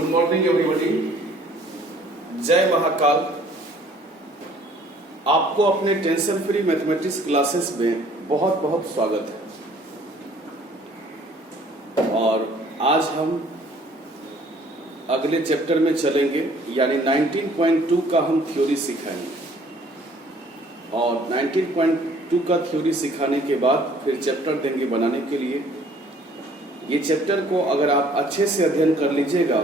Good morning everybody. जय महाकाल। आपको अपने टेंशन फ्री मैथमेटिक्स क्लासेस में बहुत बहुत स्वागत है। और आज हम अगले चैप्टर में चलेंगे, यानी 19.2 का हम थ्योरी सिखाएंगे। और 19.2 का थ्योरी सिखाने के बाद फिर चैप्टर देंगे बनाने के लिए। ये चैप्टर को अगर आप अच्छे से अध्ययन कर लीजिएगा,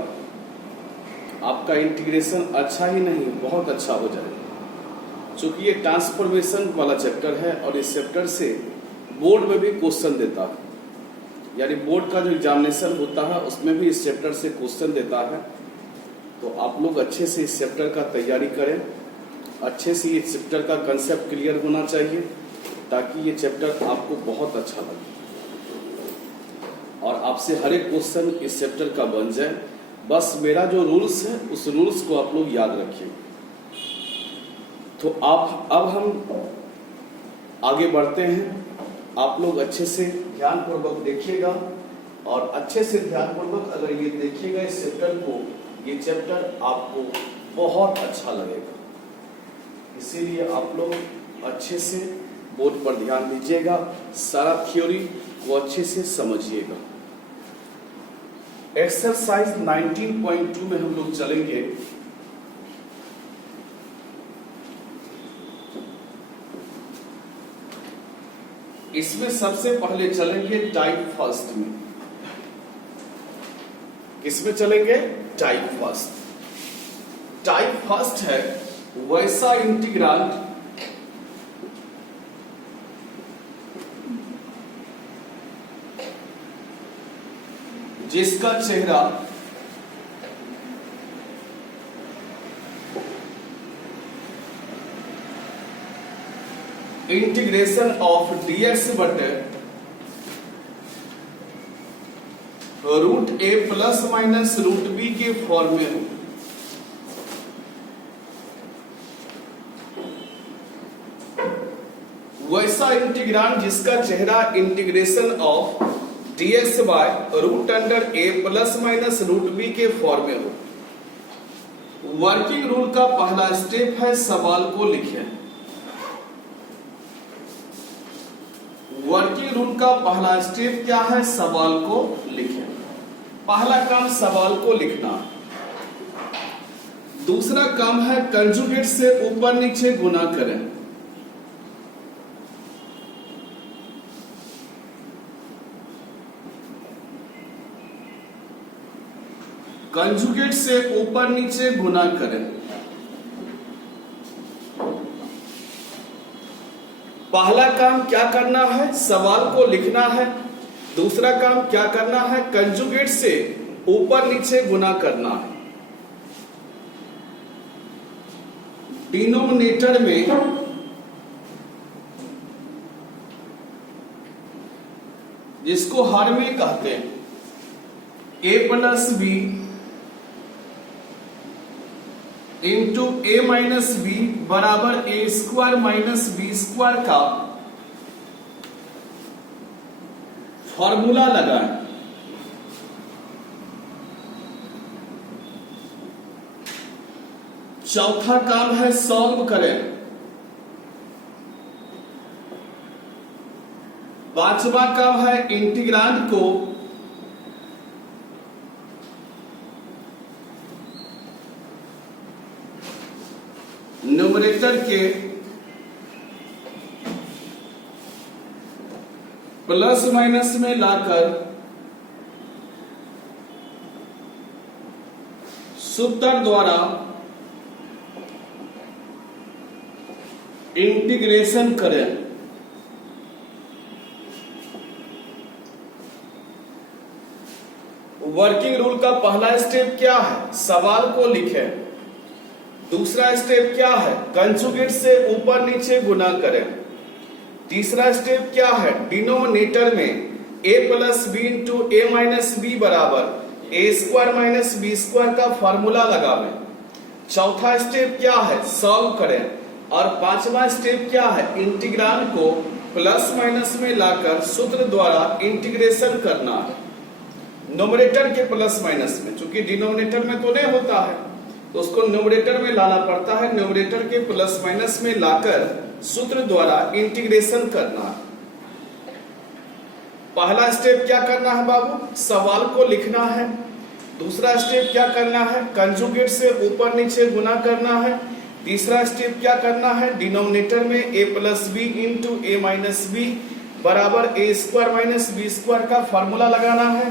आपका इंटीग्रेशन अच्छा ही नहीं बहुत अच्छा हो जाएगा। चूंकि ये ट्रांसफॉर्मेशन वाला चैप्टर है और इस चैप्टर से बोर्ड में भी क्वेश्चन देता है, यानी बोर्ड का जो एग्जामिनेशन होता है उसमें भी इस चैप्टर से क्वेश्चन देता है। तो आप लोग अच्छे से इस चैप्टर का तैयारी करें, अच्छे से इस चैप्टर का कंसेप्ट क्लियर होना चाहिए ताकि ये चैप्टर आपको बहुत अच्छा लगे और आपसे हर एक क्वेश्चन इस चैप्टर का बन जाए। बस मेरा जो रूल्स है उस रूल्स को आप लोग याद रखिए। तो अब हम आगे बढ़ते हैं। आप लोग अच्छे से ध्यानपूर्वक देखिएगा और अच्छे से ध्यानपूर्वक अगर ये देखिएगा इस चैप्टर को, ये चैप्टर आपको बहुत अच्छा लगेगा। इसीलिए आप लोग अच्छे से बोर्ड पर ध्यान दीजिएगा, सारा थ्योरी को अच्छे से समझिएगा। एक्सरसाइज 19.2 में हम लोग चलेंगे। इसमें सबसे पहले चलेंगे टाइप फर्स्ट में। किसमें चलेंगे? Type first. टाइप फर्स्ट है वैसा इंटीग्रांड जिसका चेहरा इंटीग्रेशन ऑफ dx बटे root A plus minus root B के फॉर्म में हो। वैसा इंटीग्रांड जिसका चेहरा integration of dx by root under A plus minus root B के फॉर्म में हो। वर्किंग रूल का पहला स्टेप है सवाल को लिखें। वर्किंग रूल का पहला स्टेप क्या है? सवाल को लिखें। पहला काम सवाल को लिखना। दूसरा काम है कंजुगेट से ऊपर नीचे गुना करें। कंजुगेट से ऊपर नीचे गुना करें। पहला काम क्या करना है? सवाल को लिखना है। दूसरा काम क्या करना है? कंजुगेट से ऊपर नीचे गुना करना है। डिनोमिनेटर में जिसको हर में कहते हैं a plus B into A minus B बराबर ए स्क्वायर माइनस बी स्क्वायर का फॉर्मूला लगाएं। चौथा काम है सॉल्व करें। पांचवा काम है इंटीग्रांड को न्यूमरेटर के प्लस माइनस में लाकर सूत्र द्वारा इंटीग्रेशन करें। वर्किंग रूल का पहला स्टेप क्या है? सवाल को लिखें। दूसरा स्टेप क्या है? कंजुगेट से ऊपर नीचे गुना करें। तीसरा स्टेप क्या है? डिनोमिनेटर में a plus B into A minus B बराबर ए स्क्वायर माइनस बी स्क्वायर का फॉर्मूला लगावें। चौथा स्टेप क्या है? सॉल्व करें। और पांचवा स्टेप क्या है? इंटीग्रांड को प्लस माइनस में लाकर सूत्र द्वारा इंटीग्रेशन करना है। न्यूमरेटर के प्लस माइनस में, चूंकि डिनोमिनेटर में तो नहीं होता है तो उसको न्यूमरेटर में लाना पड़ता है। न्यूमरेटर के प्लस माइनस में लाकर सूत्र द्वारा इंटीग्रेशन करना। पहला स्टेप क्या करना है बाबू, सवाल को लिखना है। दूसरा स्टेप क्या करना है, कंजुगेट से ऊपर नीचे गुना करना है। तीसरा स्टेप क्या करना है, डिनोमिनेटर में a plus B into A minus B बराबर ए स्क्वायर माइनस बी स्क्वायर का फॉर्मूला लगाना है।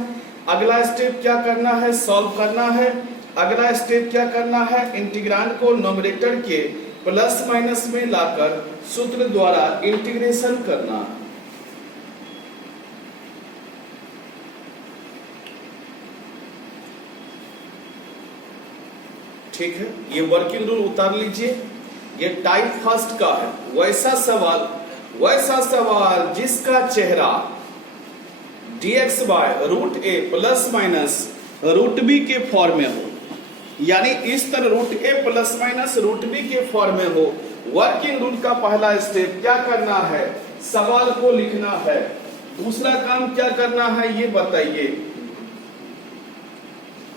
अगला स्टेप क्या करना है, सॉल्व करना है। अगला स्टेप क्या करना है, इंटीग्रांड को न्यूमरेटर के प्लस माइनस में लाकर सूत्र द्वारा इंटीग्रेशन करना। ठीक है, ये वर्किंग रूल उतार लीजिए। ये टाइप फर्स्ट का है। वैसा सवाल जिसका चेहरा dx by root A plus minus root B के फॉर्म में हो, यानी इस तरह root A plus minus root B के फॉर्म में हो। वर्किंग रूल का पहला स्टेप क्या करना है, सवाल को लिखना है। दूसरा काम क्या करना है ये बताइए,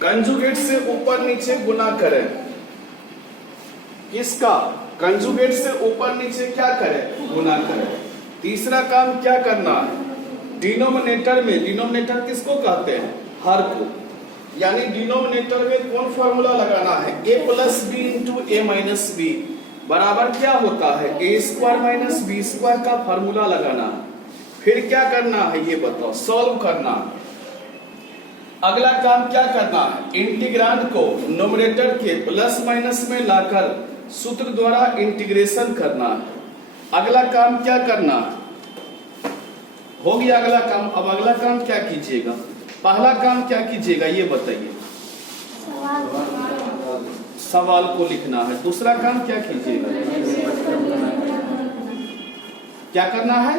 कंजुगेट से ऊपर नीचे गुना करें। किसका, कंजुगेट से ऊपर नीचे क्या करें, गुना करें। तीसरा काम क्या करना है, डिनोमिनेटर में, डिनोमिनेटर किसको कहते हैं, हर को, यानी डिनोमिनेटर में कौन फॉर्मूला लगाना है, a plus B into A minus B बराबर क्या होता है, ए स्क्वायर माइनस बी स्क्वायर का फॉर्मूला लगाना है। फिर क्या करना है ये बताओ, सॉल्व करना। अगला काम क्या करना है, इंटीग्रांड को न्यूमरेटर के प्लस माइनस में लाकर सूत्र द्वारा इंटीग्रेशन करना है। अगला काम क्या करना है, हो गया अगला काम। अब अगला काम क्या कीजिएगा, पहला काम क्या कीजिएगा ये बताइए, सवाल को लिखना है। दूसरा काम क्या कीजिएगा, क्या करना है,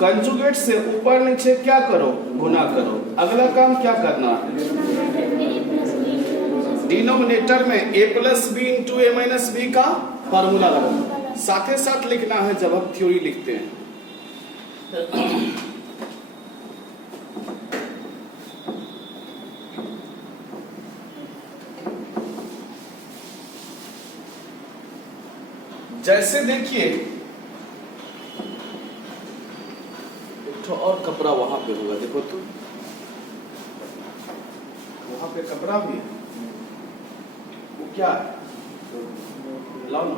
कंजुगेट से ऊपर नीचे क्या करो, गुना करो। अगला काम क्या करना है, डिनोमिनेटर में a plus B into A minus B का फॉर्मूला लगाना। साथ ही साथ लिखना है जब हम थ्योरी लिखते हैं। जैसे देखिए, तो और कपड़ा वहां पे होगा, देखो तो वहां पे कपड़ा भी है, वो क्या है, लाओ ना।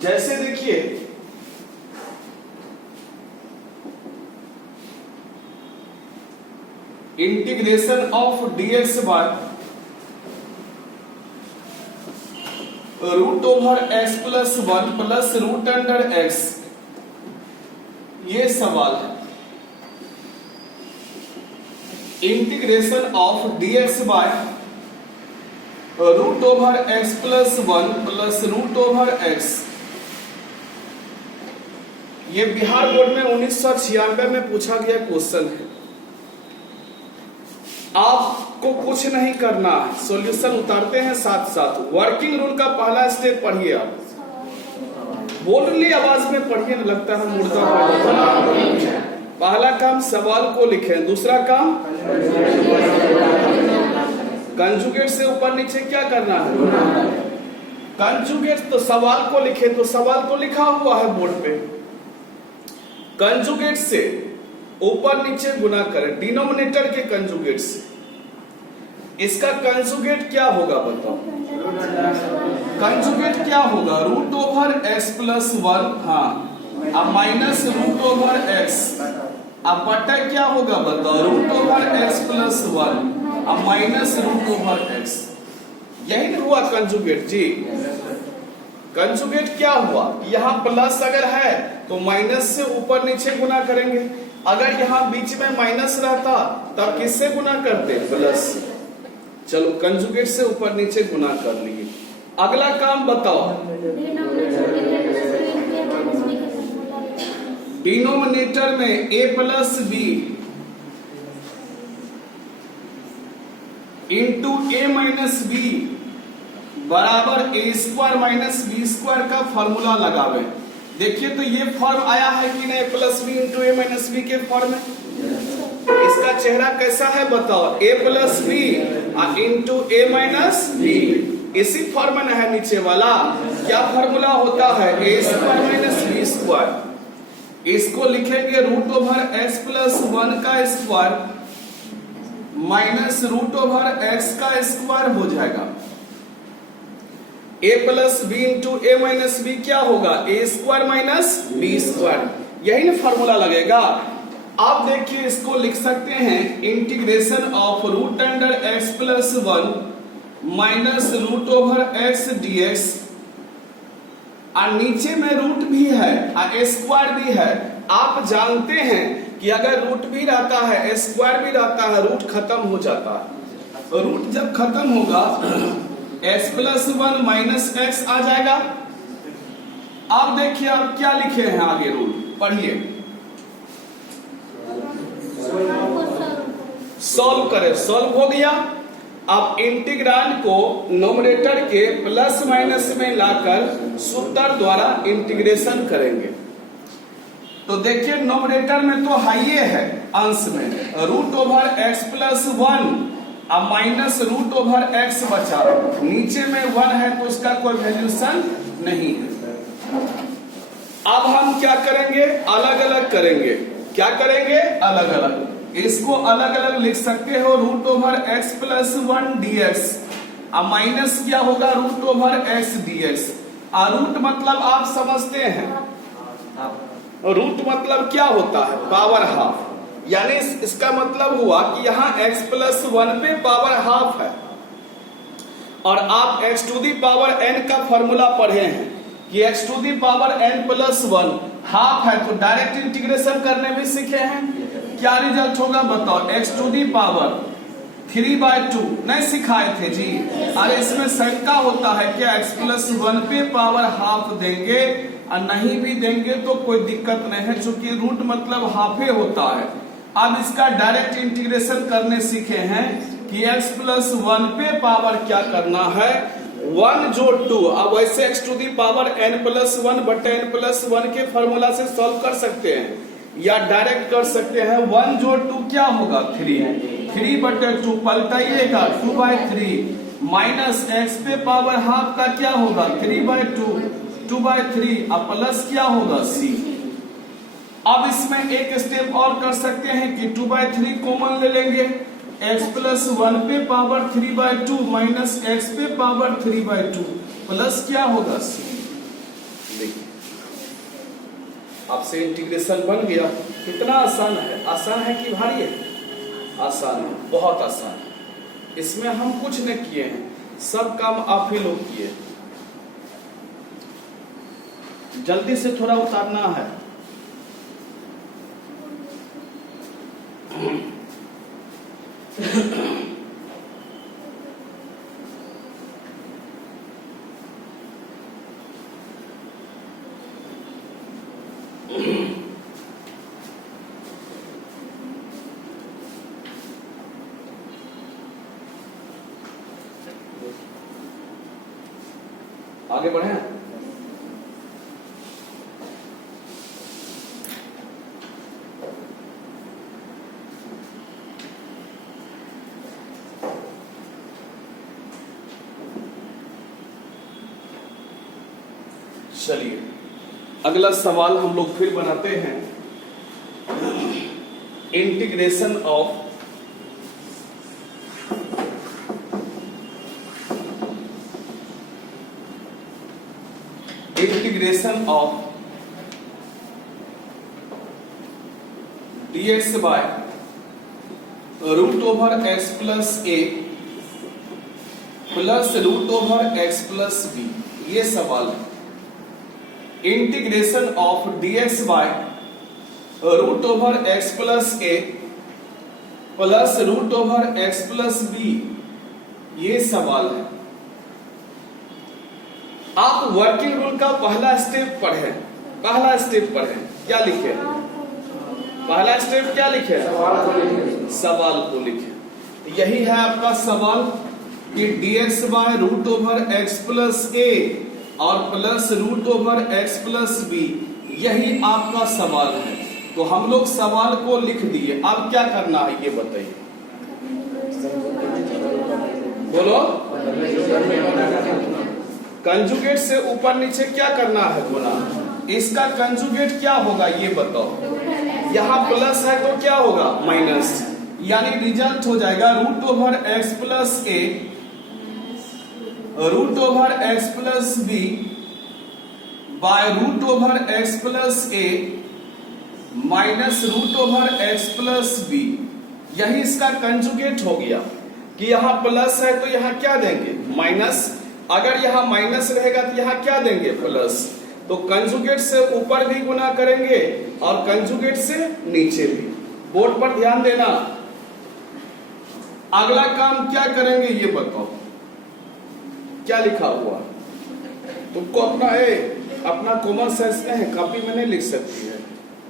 जैसे देखिए, integration of dx by root over x plus 1 plus root under x, ये सवाल है। Integration of dx by root over x plus 1 plus root over x, ये बिहार बोर्ड में 1996 में पूछा गया क्वेश्चन है। आपको कुछ नहीं करना, सॉल्यूशन उतारते हैं साथ साथ। वर्किंग रूल का पहला स्टेप पढ़िए, आप बोल्डली आवाज में पढ़िए, न लगता है मुर्दा। पहला काम सवाल को लिखें। दूसरा काम कंजुगेट से ऊपर नीचे क्या करना है, कंजुगेट तो सवाल को लिखे, तो सवाल तो लिखा हुआ है बोर्ड पे। कंजुगेट से ऊपर नीचे गुना करें, डिनोमिनेटर के कंजुगेट से। इसका कंजुगेट क्या होगा बताओ, कंजुगेट क्या होगा, रूट ओवर x प्लस 1, हाँ, अब माइनस रूट ओवर x, अब बटा क्या होगा बताओ, रूट ओवर x प्लस 1, अब माइनस रूट ओवर x। यही नहीं हुआ कंजुगेट जी। कंजुगेट क्या हुआ, यहाँ प्लस अगर है तो माइनस से ऊपर नीचे गुना करेंगे। अगर यहाँ बीच में माइनस रहता तब किससे गुना करते, प्लस। चलो कंजुगेट से ऊपर नीचे गुना कर लिए। अगला काम बताओ, डिनोमिनेटर में a plus B into A minus B बराबर ए स्क्वायर माइनस बी स्क्वायर का फॉर्मूला लगावे। देखिए तो ये फॉर्म आया है कि नहीं, प्लस बी इंटू ए माइनस बी के फॉर्म में। इसका चेहरा कैसा है बताओ, a plus B into A minus b, इसी फॉर्म में है नीचे वाला। क्या फॉर्मूला होता है, ए स्क्वायर माइनस बी स्क्वायर। इसको लिखेंगे रूट ओवर एक्स प्लस 1 का square minus root over x का स्क्वायर हो जाएगा। a plus B into A minus B क्या होगा, ए स्क्वायर माइनस बी स्क्वायर, यही ना फॉर्मूला लगेगा। आप देखिए इसको लिख सकते हैं integration of root under x plus 1 minus root over x dx, और नीचे में रूट भी है और स्क्वायर भी है। आप जानते हैं कि अगर रूट भी रहता है स्क्वायर भी रहता है, रूट खत्म हो जाता है। रूट जब खत्म होगा x प्लस 1 माइनस एक्स आ जाएगा। आप देखिए आप क्या लिखे हैं आगे रूल पढ़िए, सॉल्व करें, सॉल्व हो गया। अब इंटीग्रांड को नोमिनेटर के प्लस माइनस में लाकर सूत्र द्वारा इंटीग्रेशन करेंगे। तो देखिए नोमिनेटर में तो हाइये है, अंश में रूट ओवर एक्स प्लस 1 अब माइनस रूट ओवर एक्स बचा, नीचे में 1 है तो उसका कोई वैल्यूशन नहीं है। अब हम क्या करेंगे, अलग अलग करेंगे। क्या करेंगे, अलग अलग। इसको अलग अलग लिख सकते हो, root over x plus 1 dx, अब माइनस क्या होगा root over x dx. Root मतलब आप समझते हैं, रूट मतलब क्या होता है, पावर हाफ, यानी इसका मतलब हुआ कि यहाँ x प्लस 1 पे पावर हाफ है। और आप x to the power n का फॉर्मूला पढ़े हैं कि x to the power n plus 1 half है, तो डायरेक्ट इंटीग्रेशन करने भी सीखे हैं। क्या रिजल्ट होगा बताओ, x टू दी पावर 3/2 नहीं सिखाए थे जी। अरे इसमें शंका होता है क्या x प्लस 1 पे पावर हाफ देंगे, और नहीं भी देंगे तो कोई दिक्कत नहीं है, चूंकि रूट मतलब हाफे होता है। अब इसका डायरेक्ट इंटीग्रेशन करने सीखे हैं कि x प्लस 1 पे पावर क्या करना है, 1 जोड़ 2। अब वैसे x to the power n plus 1 बटे n प्लस 1 के फॉर्मूला से सॉल्व कर सकते हैं, या डायरेक्ट कर सकते हैं। 1 जोड़ 2 क्या होगा 3 बटे 2 पलटाइएगा 2/3 माइनस x पे पावर हाफ का क्या होगा 3/2 2/3 अब प्लस क्या होगा c। अब इसमें एक स्टेप और कर सकते हैं कि 2/3 कॉमन ले लेंगे, x प्लस 1 पे पावर 3/2 माइनस x पे पावर 3/2 प्लस क्या होगा c। देखिए आपसे इंटीग्रेशन बन गया। कितना आसान है, आसान है कि भारी है, आसान है, बहुत आसान है। इसमें हम कुछ नहीं किए हैं, सब काम आप ही लोग किए। जल्दी से थोड़ा उतारना है। आगे बढ़े। चलिए अगला सवाल हम लोग फिर बनाते हैं, integration of dx by root over x plus a plus root over x plus b, ये सवाल है। Integration of dx by root over x plus a plus root over x plus b, ये सवाल है। आप वर्किंग रूल का पहला step पढ़ें, क्या लिखे पहला स्टेप क्या लिखे? सवाल को लिखे। यही है आपका सवाल कि dx by root over x plus a और plus root over x plus b, यही आपका सवाल है। तो हम लोग सवाल को लिख दिए, अब क्या करना है ये बताइए, बोलो। कंजुगेट से ऊपर नीचे क्या करना है बोला, इसका कंजुगेट क्या होगा ये बताओ। यहाँ प्लस है तो क्या होगा माइनस, यानी रिजल्ट हो जाएगा root over x plus a root over x plus b by root over x plus A minus root over x plus b. यही इसका कंजुगेट हो गया कि यहाँ प्लस है तो यहाँ क्या देंगे माइनस, अगर यहाँ माइनस रहेगा तो यहाँ क्या देंगे प्लस। तो कंजुगेट से ऊपर भी गुना करेंगे और कंजुगेट से नीचे भी। बोर्ड पर ध्यान देना। अगला काम क्या करेंगे ये बताओ, क्या लिखा हुआ तुमको अपना कॉमन सेंस में है, कॉपी में नहीं लिख सकती है,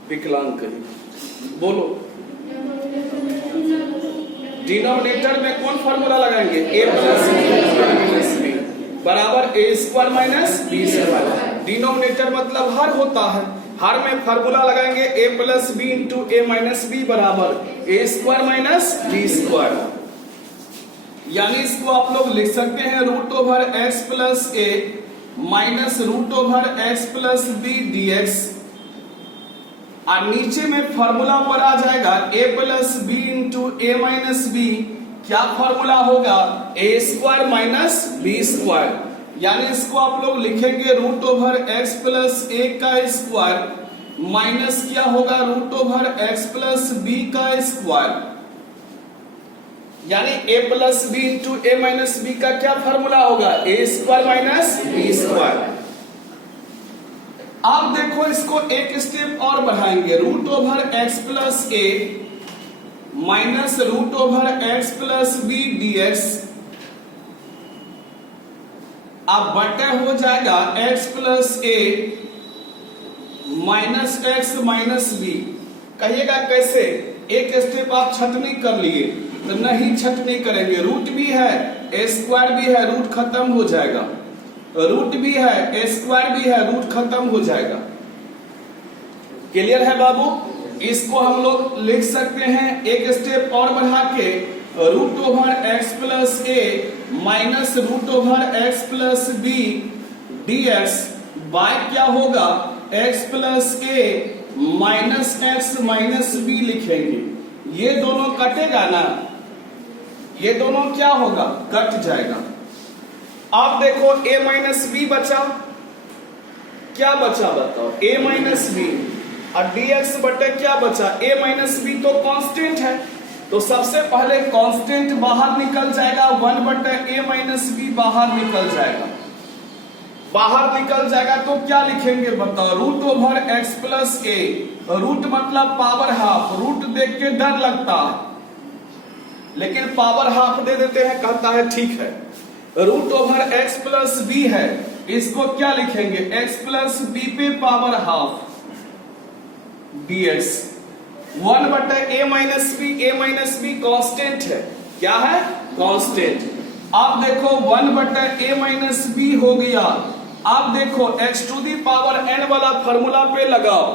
विकलांग कहीं बोलो। डिनोमिनेटर में कौन फॉर्मूला लगाएंगे, ए प्लस बी बराबर ए square minus B square. Denominator मतलब हर होता है, हर में फॉर्मूला लगाएंगे A plus B into A minus B बराबर ए स्क्वायर माइनस बी स्क्वायर। यानी इसको आप लोग लिख सकते हैं रूट ओवर एक्स प्लस ए minus root over x plus B DX, और नीचे में फॉर्मूला पर आ जाएगा A plus B into A minus B. क्या फॉर्मूला होगा, ए स्क्वायर माइनस बी स्क्वायर। यानी इसको आप लोग लिखेंगे root over x plus A का स्क्वायर माइनस क्या होगा root over x plus B का स्क्वायर। यानी A plus B into A minus B का क्या फॉर्मूला होगा, ए स्क्वायर माइनस बी स्क्वायर। आप देखो इसको एक स्टेप और बढ़ाएंगे, रूट ओवर एक्स प्लस ए minus root over x plus B DX, अब बटे हो जाएगा एक्स प्लस ए माइनस एक्स माइनस बी। कहिएगा कैसे, एक स्टेप आप छटनी कर लिए तो नहीं छटनी करेंगे, रूट भी है ए स्क्वायर भी है रूट खत्म हो जाएगा, रूट भी है ए स्क्वायर भी है रूट खत्म हो जाएगा। क्लियर है बाबू। इसको हम लोग लिख सकते हैं एक स्टेप और बढ़ा के, root over x plus A minus root over x plus B DX by क्या होगा एक्स प्लस ए माइनस एक्स माइनस बी लिखेंगे। ये दोनों कटेगा ना, ये दोनों क्या होगा कट जाएगा। आप देखो a माइनस बी बचा, क्या बचा बताओ a माइनस बी, और dx बटे क्या बचा a माइनस बी, तो कांस्टेंट है तो सबसे पहले कांस्टेंट बाहर निकल जाएगा, 1 बटे a माइनस बी बाहर निकल जाएगा। बाहर निकल जाएगा तो क्या लिखेंगे बताओ, root over x plus a, root मतलब पावर हाफ, रूट देख के डर लगता है लेकिन पावर हाफ दे देते हैं, कहता है ठीक है। Root over x plus b है, इसको क्या लिखेंगे एक्स प्लस बी पे पावर हाफ dx, 1 बटे a माइनस बी कांस्टेंट है, क्या है कांस्टेंट। अब देखो 1 बटे a माइनस बी हो गया। अब देखो x to the power n वाला फॉर्मूला पे लगाओ,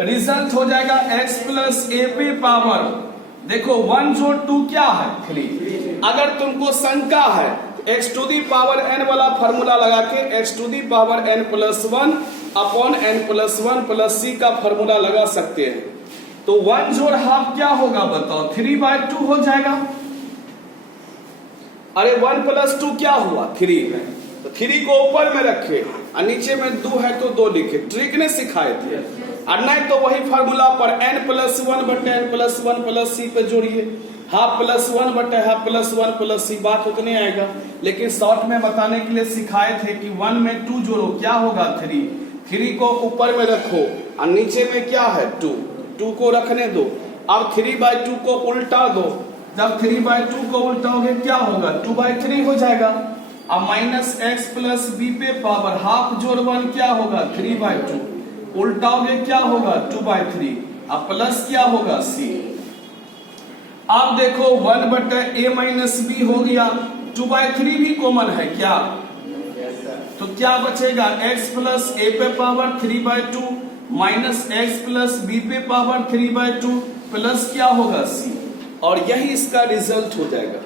रिजल्ट हो जाएगा x प्लस a पे पावर, देखो 1 जोड़ 2 क्या है 3। अगर तुमको शंका है x to the power n वाला फॉर्मूला लगा के x to the power n plus 1 upon n plus 1 plus c का फॉर्मूला लगा सकते हैं। तो 1 जोड़ हाफ क्या होगा बताओ 3/2 हो जाएगा। अरे 1 प्लस 2 क्या हुआ 3, तो 3 को ऊपर में रखे और नीचे में 2 है तो 2 लिखे, ट्रिक ने सिखाए थे। और नहीं तो वही फार्मूला पर n प्लस 1 बटे n प्लस 1 प्लस c पे जोड़िए, हाफ प्लस 1 बटे हाफ प्लस 1 प्लस c, बात उतने आएगा। लेकिन शॉर्ट में बताने के लिए सिखाए थे कि 1 में 2 जोड़ो क्या होगा 3 को ऊपर में रखो और नीचे में क्या है 2 को रखने दो। अब 3/2 को उल्टा दो, जब 3/2 को उल्टाओगे क्या होगा 2/3 हो जाएगा। अब माइनस एक्स प्लस बी पे पावर हाफ जोड़ 1 क्या होगा 3/2, उल्टाओगे क्या होगा 2/3। अब प्लस क्या होगा सी। अब देखो 1/a माइनस बी हो गया, 2/3 भी कॉमन है क्या, तो क्या बचेगा x प्लस a पे power 3/2 minus x plus b पे पावर 3/2 प्लस क्या होगा c, और यही इसका रिजल्ट हो जाएगा।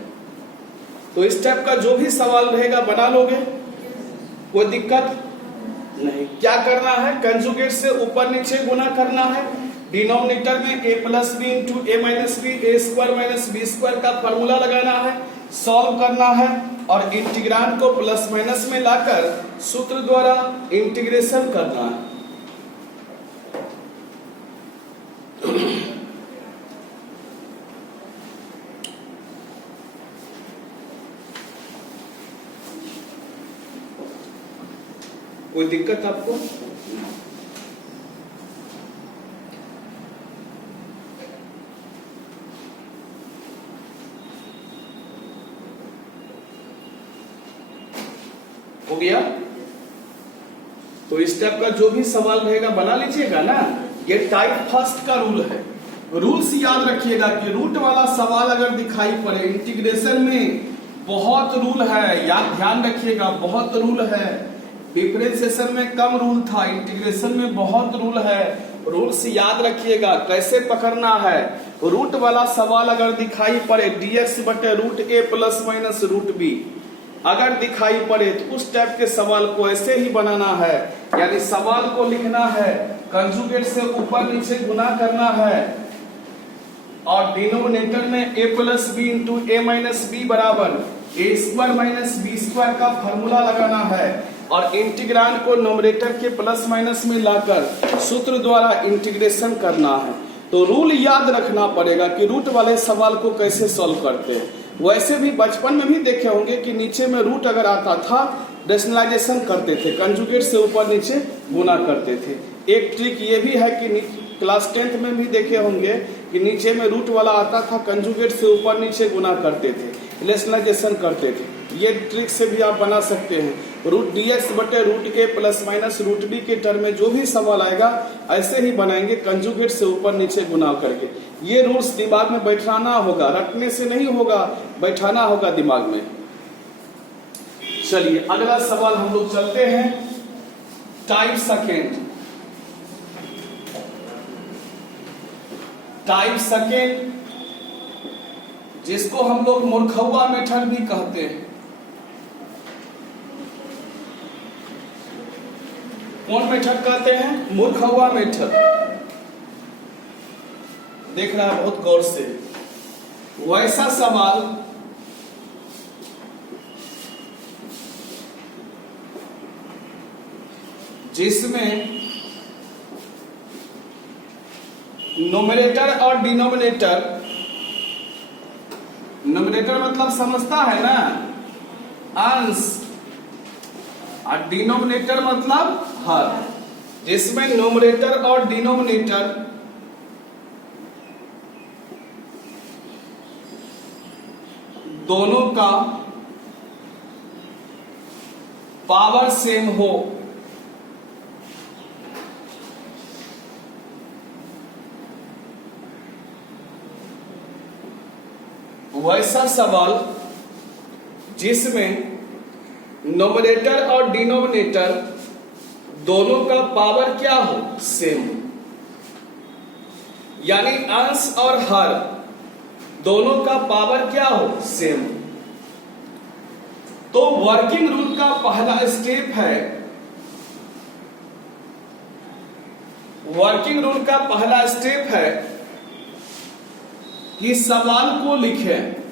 तो इस टाइप का जो भी सवाल रहेगा बना लोगे, कोई दिक्कत नहीं। क्या करना है, कंजुगेट से ऊपर नीचे गुना करना है, डिनोमिनेटर में a plus B into A minus b, a square minus B square का फॉर्मूला लगाना है, सॉल्व करना है और इंटीग्रांड को प्लस माइनस में लाकर सूत्र द्वारा इंटीग्रेशन करना है। कोई दिक्कत आपको? हो गया? तो इस टाइप का जो भी सवाल रहेगा बना लीजिएगा ना। ये टाइप फर्स्ट का रूल है। रूल्स याद रखिएगा कि रूट वाला सवाल अगर दिखाई पड़े, इंटीग्रेशन में बहुत रूल है, याद ध्यान रखिएगा, बहुत रूल है। डिफरेंशिएशन में कम रूल था, इंटीग्रेशन में बहुत रूल है। रूल्स याद रखिएगा, कैसे पकड़ना है। रूट वाला सवाल अगर दिखाई पड़े, dx बटे root A plus minus root B अगर दिखाई पड़े तो उस टाइप के सवाल को ऐसे ही बनाना है, यानी सवाल को लिखना है, कंजुगेट से ऊपर नीचे गुना करना है और डिनोमिनेटर में a plus B into A minus B बराबर ए स्क्वायर माइनस बी स्क्वायर का फॉर्मूला लगाना है और इंटीग्रांड को नोमिनेटर के प्लस माइनस में लाकर सूत्र द्वारा इंटीग्रेशन करना है। तो रूल याद रखना पड़ेगा कि रूट वाले सवाल को कैसे सॉल्व करते हैं। वैसे भी बचपन में भी देखे होंगे कि नीचे में रूट अगर आता था रेशनलाइजेशन करते थे, कंजुगेट से ऊपर नीचे गुना करते थे। एक ट्रिक ये भी है कि क्लास 10th में भी देखे होंगे कि नीचे में रूट वाला आता था, कंजुगेट से ऊपर नीचे गुना करते थे, रेशनलाइजेशन करते थे। ये ट्रिक से भी आप बना सकते हैं। रूट dx बटे root A plus minus root B के टर्म में जो भी सवाल आएगा ऐसे ही बनाएंगे, कंजुगेट से ऊपर नीचे गुना करके। ये रूल्स दिमाग में बैठाना होगा, रटने से नहीं होगा, बैठाना होगा दिमाग में। चलिए अगला सवाल हम लोग चलते हैं। टाइप सेकेंड, टाइप सेकेंड जिसको हम लोग मूर्खौआ मेथड भी कहते हैं। कौन मेथड कहते हैं? मूर्खौआ मेथड। देख रहा है बहुत गौर से। वैसा सवाल जिसमें नोमिनेटर और डिनोमिनेटर, नोमिनेटर मतलब समझता है ना, अंश, और डिनोमिनेटर मतलब हर, जिसमें नोमिनेटर और डिनोमिनेटर दोनों का पावर सेम हो। वैसा सवाल जिसमें नोमिनेटर और डिनोमिनेटर दोनों का पावर क्या हो, सेम, यानी अंश और हर दोनों का पावर क्या हो, सेम। तो वर्किंग रूल का पहला स्टेप है, वर्किंग रूल का पहला स्टेप है कि सवाल को लिखें,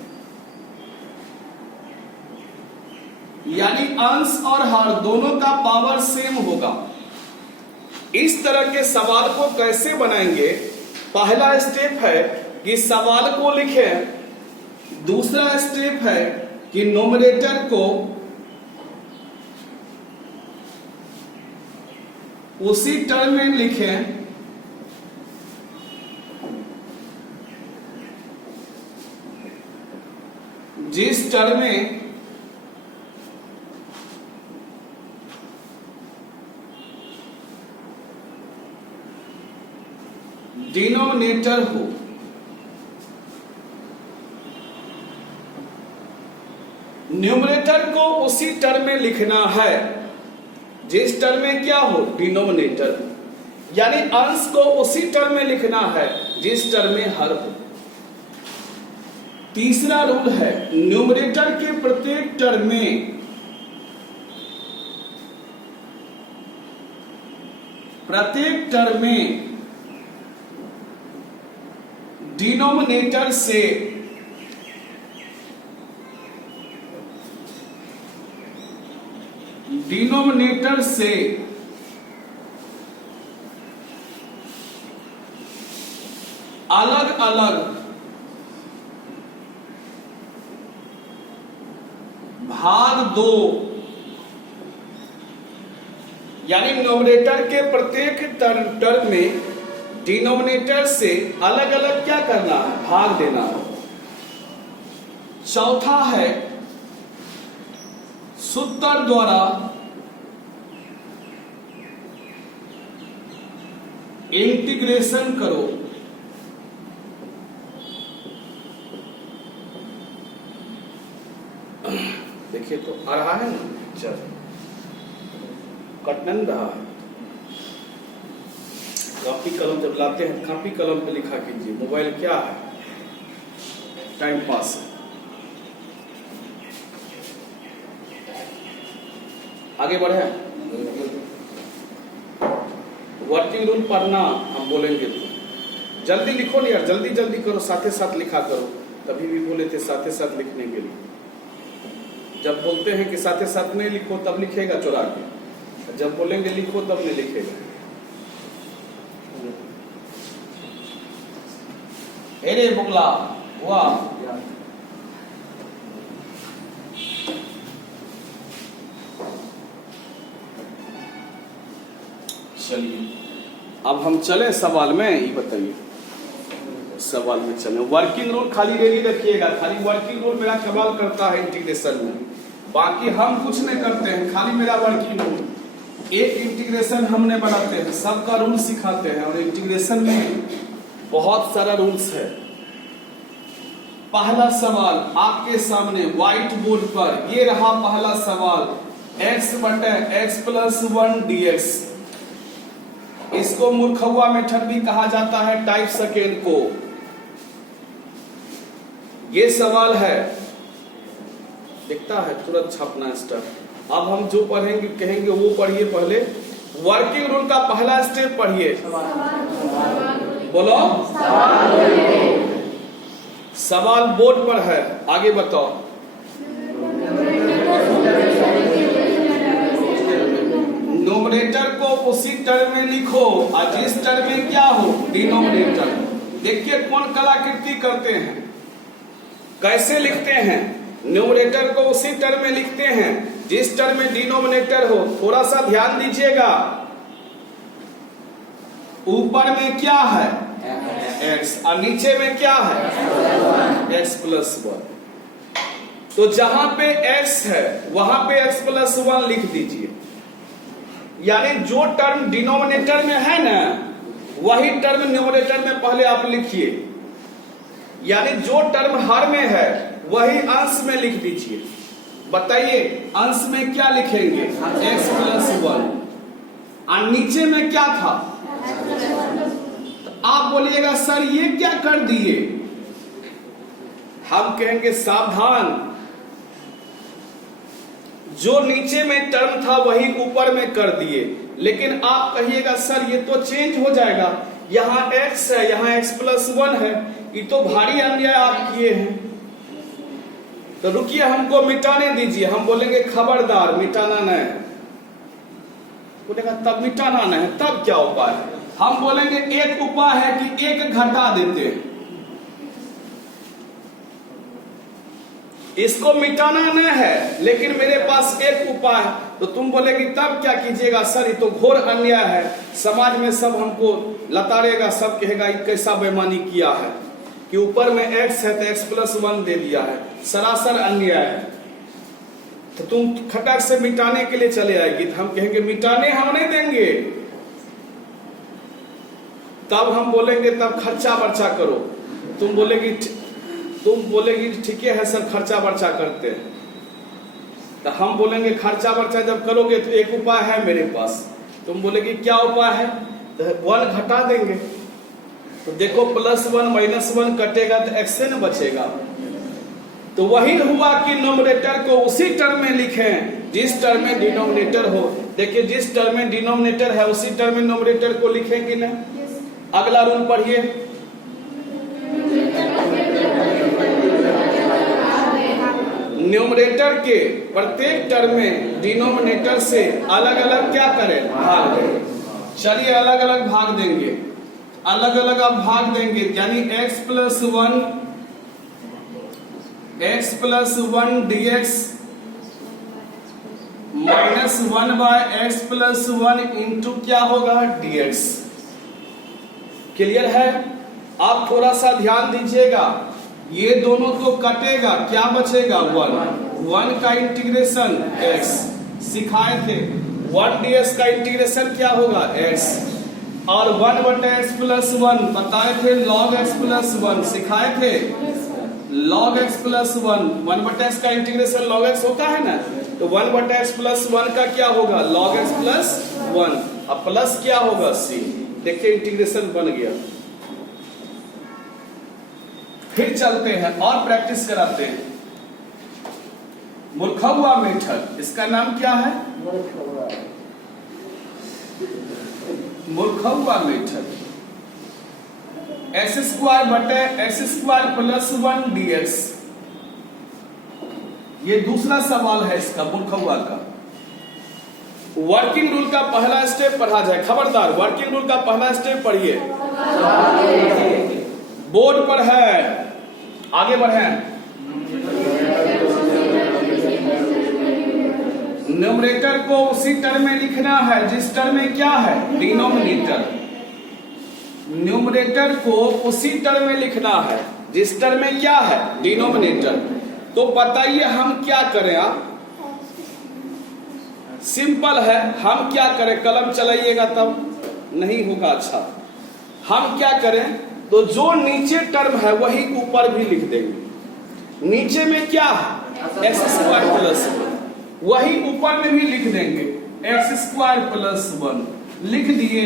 यानी अंश और हर दोनों का पावर सेम होगा। इस तरह के सवाल को कैसे बनाएंगे? पहला स्टेप है कि सवाल को लिखें, दूसरा स्टेप है कि नोमिनेटर को उसी टर्म में लिखें जिस टर्म में डिनोमिनेटर हो, न्यूमरेटर को उसी टर्म में लिखना है जिस टर्म में क्या हो, डिनोमिनेटर, यानी अंश को उसी टर्म में लिखना है जिस टर्म में हर हो। तीसरा रूल है, न्यूमरेटर के प्रत्येक टर्म में डिनोमिनेटर से अलग अलग भाग दो, यानी न्यूमरेटर के प्रत्येक टर्म में डिनोमिनेटर से अलग अलग क्या करना है, भाग देना है। चौथा है, सूत्र द्वारा इंटीग्रेशन करो। देखिए तो आ रहा है ना, चल कट नहीं रहा है। कॉपी कलम जब लाते हैं, कॉपी कलम पे लिखा कीजिए। मोबाइल क्या है, टाइम पास है। आगे बढ़े, वर्किंग रूल पढ़ना हम बोलेंगे तो जल्दी लिखो नहीं यार, जल्दी जल्दी करो, साथ साथ लिखा करो। तभी भी बोले थे साथ साथ लिखने के लिए। जब बोलते हैं कि साथ साथ नहीं लिखो तब लिखेगा चुरा के, जब बोलेंगे लिखो तब नहीं लिखेगा। अरे बुगला वाह, चलिए अब हम चले सवाल में। ये बताइए, सवाल में चले। वर्किंग रूल खाली रेडी रखिएगा, खाली वर्किंग रूल मेरा कमाल करता है इंटीग्रेशन में, बाकी हम कुछ नहीं करते हैं, खाली मेरा वर्किंग रूल। एक इंटीग्रेशन हमने बनाते हैं, सबका रूल सिखाते हैं, और इंटीग्रेशन में बहुत सारा रूल्स है। पहला सवाल आपके सामने व्हाइट बोर्ड पर, ये रहा पहला सवाल, x बटे x प्लस 1 dx। इसको मूर्खौआ मेथड भी कहा जाता है, टाइप सेकेंड को। ये सवाल है, दिखता है तुरंत छपना स्टेप। अब हम जो पढ़ेंगे कहेंगे वो पढ़िए। पहले वर्किंग रूल का पहला स्टेप पढ़िए, बोलो सवाल बोर्ड पर है, आगे बताओ। न्यूमरेटर को उसी टर्म में लिखो और जिस टर्म में क्या हो, डिनोमिनेटर। देखिए कौन कलाकृति करते हैं, कैसे लिखते हैं। न्यूमरेटर को उसी टर्म में लिखते हैं जिस टर्म में डिनोमिनेटर हो। थोड़ा सा ध्यान दीजिएगा, ऊपर में क्या है x और नीचे में क्या है x प्लस 1। तो जहां पे x है वहां पे x प्लस 1 लिख दीजिए। यानी जो टर्म डिनोमिनेटर में है ना, वही टर्म न्यूमरेटर में पहले आप लिखिए। यानी जो टर्म हर में है वही अंश में लिख दीजिए। बताइए अंश में क्या लिखेंगे, x प्लस 1, और नीचे में क्या था। तो आप बोलिएगा सर ये क्या कर दिए, हम कहेंगे सावधान, जो नीचे में टर्म था वही ऊपर में कर दिए। लेकिन आप कहिएगा सर ये तो चेंज हो जाएगा, यहाँ x है यहाँ x प्लस 1 है, ये तो भारी अन्याय आप किए हैं। तो रुकिए हमको मिटाने दीजिए। हम बोलेंगे खबरदार मिटाना नहीं। बोलेगा तब मिटाना नहीं, तब क्या उपाय है। हम बोलेंगे एक उपाय है कि एक घटा देते हैं, इसको मिटाना नहीं है लेकिन मेरे पास एक उपाय है। तो तुम बोलेगी तब क्या कीजिएगा, सर ये तो घोर अन्याय है, समाज में सब हमको लताड़ेगा, सब कहेगा ये कैसा बेईमानी किया है कि ऊपर में x है तो x प्लस 1 दे दिया है, सरासर अन्याय है। तो तुम खटक से मिटाने के लिए चले आएगी, तो हम कहेंगे मिटाने हम नहीं देंगे। तब हम बोलेंगे तब खर्चा बर्चा करो। तुम बोलेगी ठीक है सर खर्चा बर्चा करते हैं। तो हम बोलेंगे खर्चा बर्चा जब करोगे तो एक उपाय है मेरे पास। तुम बोलेगी क्या उपाय है? तो 1 घटा देंगे। तो देखो +1 -1 कटेगा तो x से न बचेगा। तो वही हुआ कि नोमरेटर को उसी टर्म में लिखें जिस टर्म में डिनोमिनेटर हो। देखिए जिस टर्म में डिनोमिनेटर है उसी टर्म में नोमरेटर को लिखेंगे ना। अगला रूल पढ़िए। न्यूमरेटर के प्रत्येक टर्म में डिनोमिनेटर से अलग अलग क्या करें? भाग दें। चलिए अलग अलग भाग देंगे। अलग अलग आप भाग देंगे यानी x + 1 dx -1/x + 1 इंटू क्या होगा? dx। क्लियर है? आप थोड़ा सा ध्यान दीजिएगा। ये दोनों तो कटेगा, क्या बचेगा? 1 का इंटीग्रेशन x सिखाए थे। 1 dx का इंटीग्रेशन क्या होगा? x। और 1/x + 1 बताए थे log x + 1 सिखाए थे। log x + 1 1/x का इंटीग्रेशन log x होता है ना। तो 1/x + 1 का क्या होगा? log x + 1। अब प्लस क्या होगा? c। देखिए इंटीग्रेशन बन गया। फिर चलते हैं और प्रैक्टिस कराते हैं। मुर्खौआ मेथड, इसका नाम क्या है? मुर्खौआ मेथड। x² + 1 dx। ये दूसरा सवाल है इसका मुर्खौआ का। वर्किंग रूल का पहला स्टेप पढ़ा जाए। खबरदार वर्किंग रूल का पहला स्टेप पढ़िए। बोर्ड पर है, आगे बढ़े। न्यूमरेटर को उसी टर्म में लिखना है जिस टर्म में क्या है? डिनोमिनेटर। न्यूमरेटर को उसी टर्म में लिखना है जिस टर्म में क्या है? डिनोमिनेटर। तो बताइए हम क्या करें? आप सिंपल है, हम क्या करें? कलम चलाइएगा तब नहीं होगा। अच्छा हम क्या करें? तो जो नीचे टर्म है वही ऊपर भी लिख देंगे। नीचे में क्या है? x² + 1 वही ऊपर में भी लिख देंगे। x² + 1 लिख दिए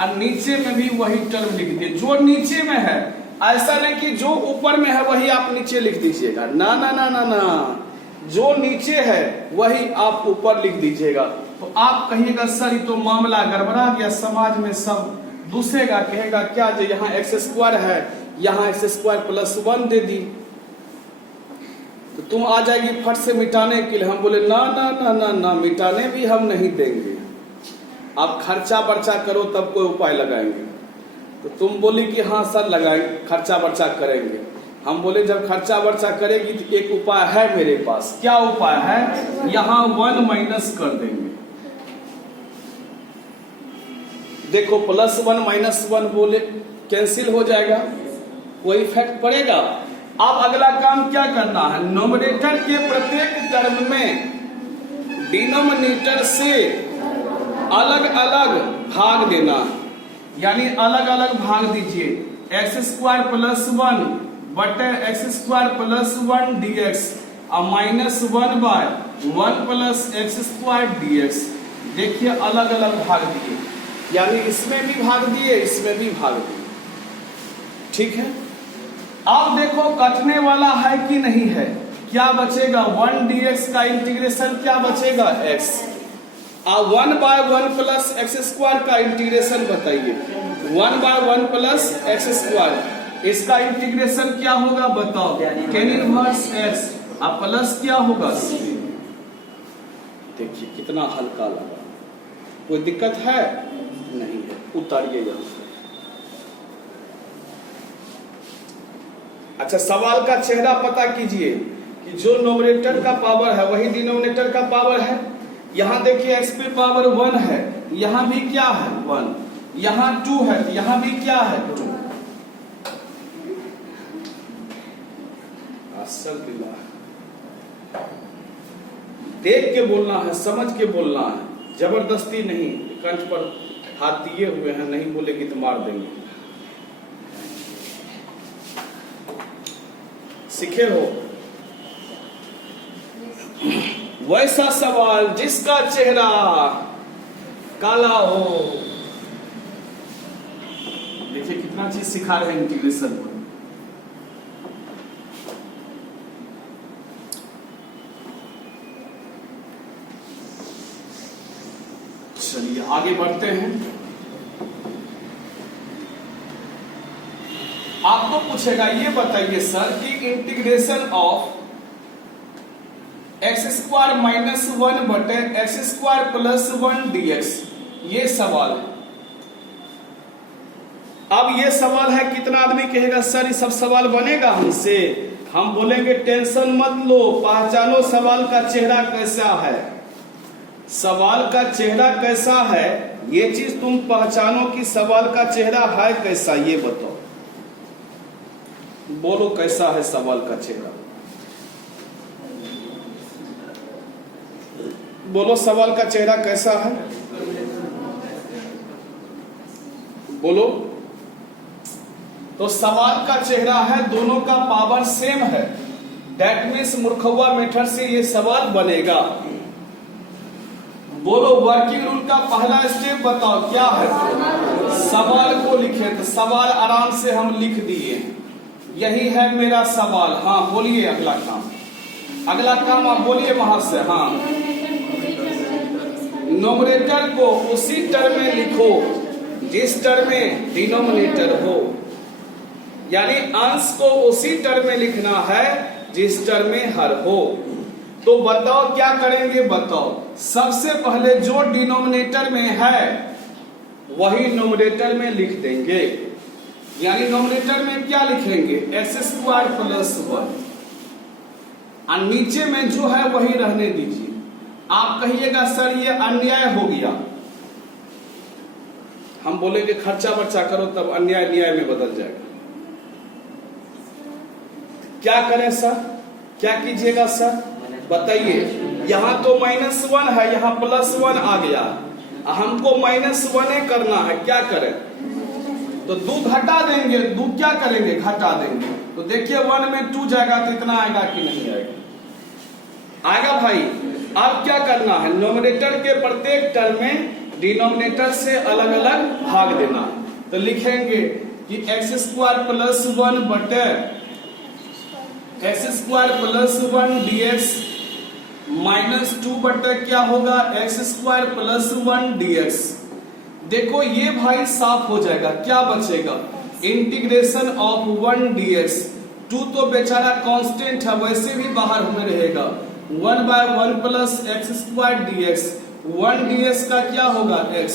और नीचे में भी वही टर्म लिख दिए जो नीचे में है। ऐसा नहीं कि जो ऊपर में है वही आप नीचे लिख दीजिएगा। ना ना ना ना ना, जो नीचे है वही आप ऊपर लिख दीजिएगा। तो आप कहिएगा सर ये तो मामला गड़बड़ा गया, समाज में सब दूसरेगा, कहेगा क्या जो यहाँ x² है यहाँ x² + 1 दे दी। तो तुम आ जाएगी फट से मिटाने के लिए। हम बोले ना ना ना ना ना, मिटाने भी हम नहीं देंगे। आप खर्चा बर्चा करो तब कोई उपाय लगाएंगे। तो तुम बोली कि हाँ सर लगाएंगे, खर्चा बर्चा करेंगे। हम बोले जब खर्चा बर्चा करेगी तो एक उपाय है मेरे पास। क्या उपाय है? यहाँ 1 माइनस कर देंगे। देखो +1 -1 बोले कैंसिल हो जाएगा, कोई इफेक्ट पड़ेगा। अब अगला काम क्या करना है? नोमिनेटर के प्रत्येक टर्म में डिनोमिनेटर से अलग अलग भाग देना, यानी अलग अलग भाग दीजिए। x² + 1 बटे x² + 1 dx और -1/1 + x² dx। देखिए अलग अलग भाग दिए, यानी इसमें भी भाग दिए इसमें भी भाग दिए। ठीक है। अब देखो कटने वाला है कि नहीं है। क्या बचेगा? 1 dx का इंटीग्रेशन क्या बचेगा? x। और 1/1 + x² का इंटीग्रेशन बताइए। 1/1 + x², इसका इंटीग्रेशन क्या होगा बताओ? tan inverse x। अब प्लस क्या होगा? देखिए कितना हल्का लगा, कोई दिक्कत है नहीं है। उतारिए यहां से। अच्छा सवाल का चेहरा पता कीजिए कि जो नोमिनेटर का पावर है वही डिनोमिनेटर का पावर है। यहां देखिए x पे पावर 1 है, यहां भी क्या है? 1। यहां 2 है तो यहां भी क्या है? 2। देख के बोलना है, समझ के बोलना है, जबरदस्ती नहीं, कंठ पर हाथ दिए हुए हैं, नहीं बोलेगी तो मार देंगे। सीखे हो? वैसा सवाल जिसका चेहरा काला हो। देखिए कितना चीज सिखा रहे हैं इंटीग्रेशन में। चलिए आगे बढ़ते हैं। आपको पूछेगा ये बताइए सर कि integration of x square minus 1 बटे एक्स स्क्वायर प्लस 1 dx, ये सवाल है। अब ये सवाल है, कितना आदमी कहेगा सर ये सब सवाल बनेगा हमसे? हम बोलेंगे टेंशन मत लो, पहचानो सवाल का चेहरा कैसा है। सवाल का चेहरा कैसा है ये चीज तुम पहचानो कि सवाल का चेहरा है कैसा, ये बताओ। बोलो कैसा है सवाल का चेहरा? बोलो सवाल का चेहरा कैसा है? बोलो। तो सवाल का चेहरा है, दोनों का पावर सेम है। दैट मीन्स मुर्खवा मेथड से ये सवाल बनेगा। बोलो वर्किंग रूल का पहला स्टेप बताओ क्या है? सवाल को लिखे, तो सवाल आराम से हम लिख दिए, यही है मेरा सवाल। हाँ बोलिए अगला काम। अगला काम आप बोलिए वहां से। हाँ, नोमरेटर को उसी टर्म में लिखो जिस टर्म में डिनोमिनेटर हो, यानी अंश को उसी टर्म में लिखना है जिस टर्म में हर हो। तो बताओ क्या करेंगे? बताओ सबसे पहले जो डिनोमिनेटर में है वही नोमिनेटर में लिख देंगे। यानी नोमिनेटर में क्या लिखेंगे? एक्स स्क्वायर प्लस 1, और नीचे में जो है वही रहने दीजिए। आप कहिएगा सर ये अन्याय हो गया, हम बोलेंगे खर्चा बर्चा करो, तब अन्याय न्याय में बदल जाएगा। क्या करें सर? क्या कीजिएगा सर बताइए? यहां तो -1 है, यहां +1 आ गया, हमको -1 करना है, क्या करें? तो 2 घटा देंगे। 2 क्या करेंगे? घटा देंगे। तो देखिए 1 में 2 जाएगा तो इतना आएगा कि नहीं आएगा? आएगा भाई। अब क्या करना है? नोमिनेटर के प्रत्येक टर्म में डिनोमिनेटर से अलग अलग भाग देना है। तो लिखेंगे कि एक्स स्क्वायर प्लस 1 बटे एक्स स्क्वायर प्लस 1 dx -2 बटे क्या होगा? X square plus 1 dx। देखो ये भाई साफ हो जाएगा, क्या बचेगा? Integration of 1 dx। 2 तो बेचारा कांस्टेंट है, वैसे भी बाहर में रहेगा। 1/1 plus x square dx। 1 dx का क्या होगा? x।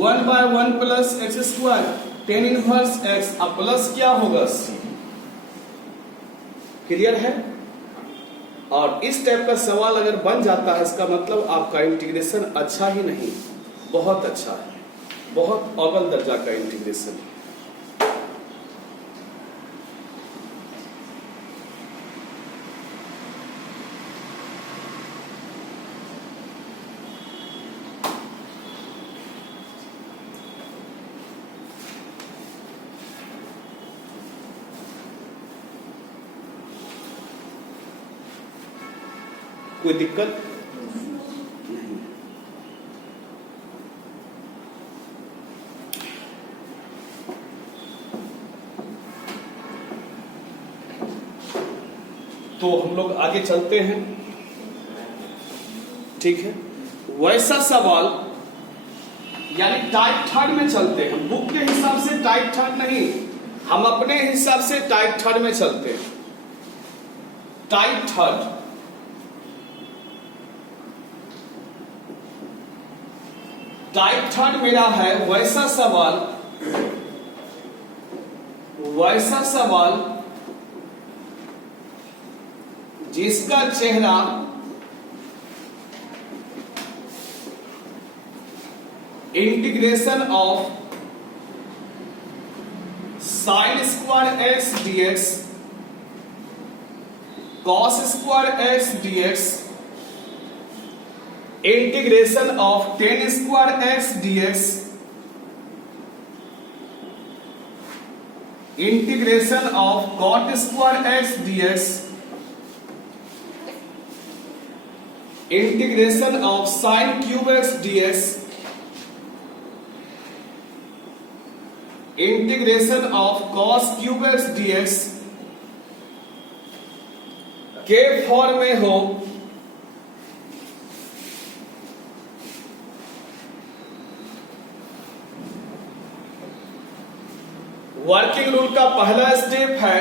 1/1 plus x square tan inverse x, अब प्लस क्या होगा? c। क्लियर है? और इस टाइप का सवाल अगर बन जाता है, इसका मतलब आपका इंटीग्रेशन अच्छा ही नहीं, बहुत अच्छा है, बहुत अव्वल दर्जा का इंटीग्रेशन है। कोई दिक्कत नहीं। तो हम लोग आगे चलते हैं, ठीक है? वैसा सवाल यानी टाइप 3 में चलते हैं। बुक के हिसाब से टाइप 3 नहीं, हम अपने हिसाब से टाइप 3 में चलते हैं। टाइप 3 टाइप 3 मेरा है वैसा सवाल जिसका चेहरा integration of sine square x dx, cos square x dx, integration of tan square x dx, integration of cot square x dx, integration of sine cube x dx, integration of cos cube x dx के form में हो working rule का पहला step है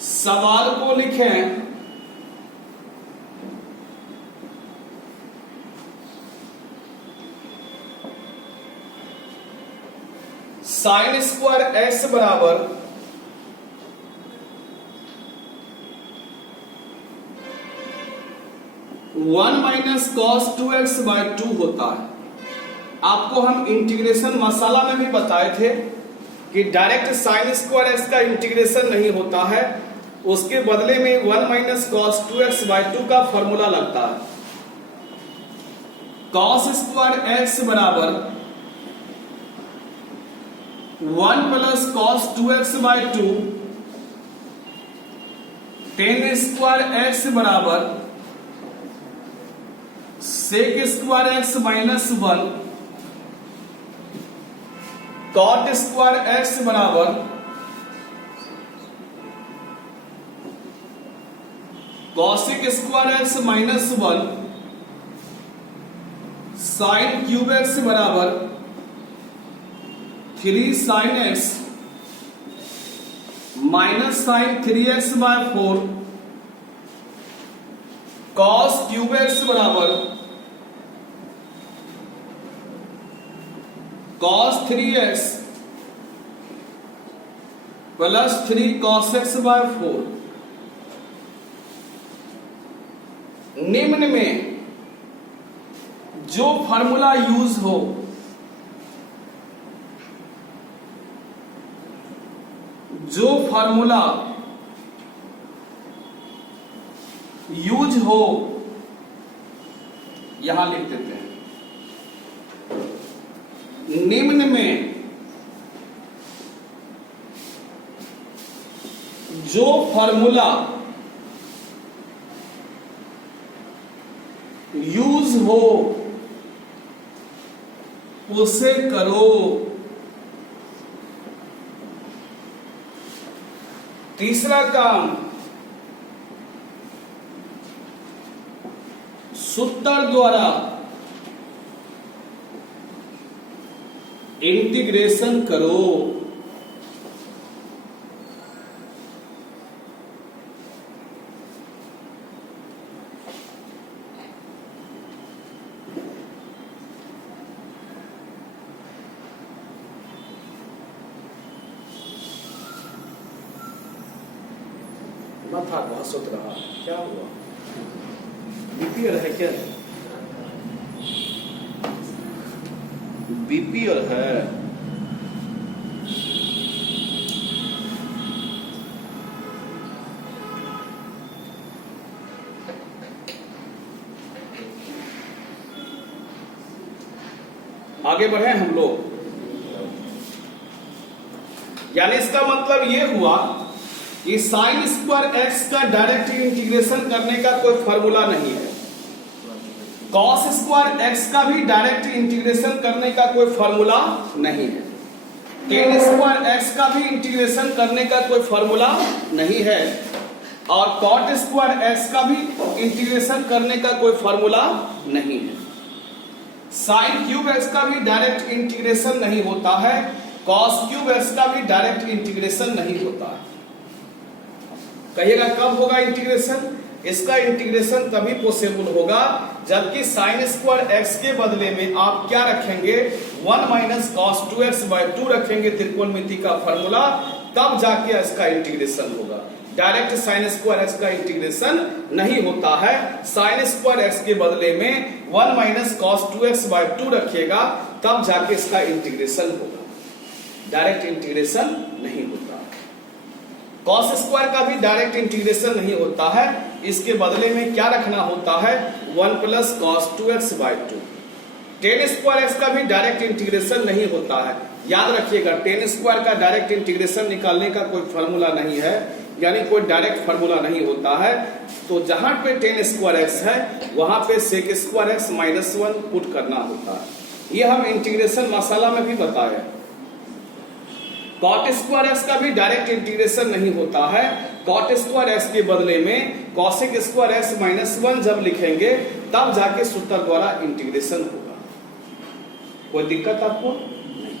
सवाल को लिखें, sign square X बराबर वन माइनस कॉस 2x/2 होता है। आपको हम इंटीग्रेशन मसाला में भी बताए थे कि डायरेक्ट साइन स्क्वायर एक्स का इंटीग्रेशन नहीं होता है, उसके बदले में 1 माइनस कॉस 2x/2 का फॉर्मूला लगता है। कॉस स्क्वायर एक्स बराबर 1 plus cos 2x/2, tan square X बराबर sec square X minus 1, cot square X बराबर cosec square X minus 1, sine cube X बराबर 3 sine X minus sine 3x/4, cos cube X बराबर cos 3x plus 3 cos x/4। निम्न में जो formula use हो यहां लिख देते हैं। निम्न में जो फॉर्मूला यूज हो उसे करो। तीसरा काम, सूत्र द्वारा इंटीग्रेशन करो। माथा बहुत सुत रहा, क्या हुआ? बीपी है क्या? बीपी और है। आगे बढ़े हम लोग। यानी इसका मतलब ये हुआ कि साइन स्क्वायर एक्स का डायरेक्ट इंटीग्रेशन करने का कोई फॉर्मूला नहीं है, कॉस स्क्वायर एक्स का भी डायरेक्ट इंटीग्रेशन करने का कोई फॉर्मूला नहीं है, टेन स्क्वायर एक्स का भी इंटीग्रेशन करने का कोई फॉर्मूला नहीं है, और कॉट स्क्वायर एक्स का भी इंटीग्रेशन करने का कोई फॉर्मूला नहीं है। साइन क्यूब एक्स का भी डायरेक्ट इंटीग्रेशन नहीं होता है, कॉस क्यूब एक्स का भी डायरेक्ट इंटीग्रेशन नहीं होता है। कहिएगा कब होगा इंटीग्रेशन? इसका इंटीग्रेशन तभी पॉसिबल होगा जबकि साइन स्क्वायर एक्स के बदले में आप क्या रखेंगे? 1 माइनस कॉस 2x/2 रखेंगे, त्रिकोणमिति का फॉर्मूला, तब जाके इसका इंटीग्रेशन होगा। डायरेक्ट साइन स्क्वायर एक्स का इंटीग्रेशन नहीं होता है। साइन स्क्वायर एक्स के बदले में 1 माइनस कॉस 2x/2 रखिएगा, तब जाके इसका इंटीग्रेशन होगा। डायरेक्ट इंटीग्रेशन नहीं होता। कॉस स्क्वायर का भी डायरेक्ट इंटीग्रेशन नहीं होता है, इसके बदले में क्या रखना होता है? 1 plus cos 2x/2। Tan square x का भी डायरेक्ट इंटीग्रेशन नहीं होता है। याद रखिएगा, टेन स्क्वायर का डायरेक्ट इंटीग्रेशन निकालने का कोई फॉर्मूला नहीं है, यानी कोई डायरेक्ट फॉर्मूला नहीं होता है। तो जहां पे टेन स्क्वायर एक्स है वहां पे सेक स्क्वायर एक्स -1 पुट करना होता है। ये हम इंटीग्रेशन मसाला में भी बताए। कॉट स्क्वायर एक्स का भी डायरेक्ट इंटीग्रेशन नहीं होता है। कॉट स्क्वायर एक्स के बदले में कॉसेक स्क्वायर एक्स -1 जब लिखेंगे तब जाके सूत्र द्वारा इंटीग्रेशन होगा। कोई दिक्कत आपको नहीं।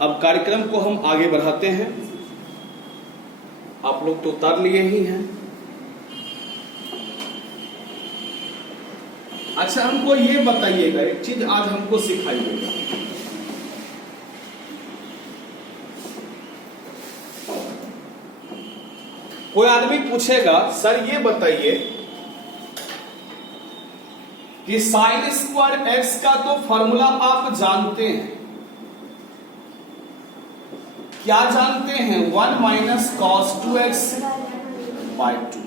अब कार्यक्रम को हम आगे बढ़ाते हैं। आप लोग तो उतार लिए ही हैं। अच्छा, हमको ये बताइएगा, एक चीज आज हमको सिखाइएगा। कोई आदमी पूछेगा, सर ये बताइए कि साइन स्क्वायर एक्स का तो फॉर्मूला आप जानते हैं, क्या जानते हैं? 1 - cos 2x/2।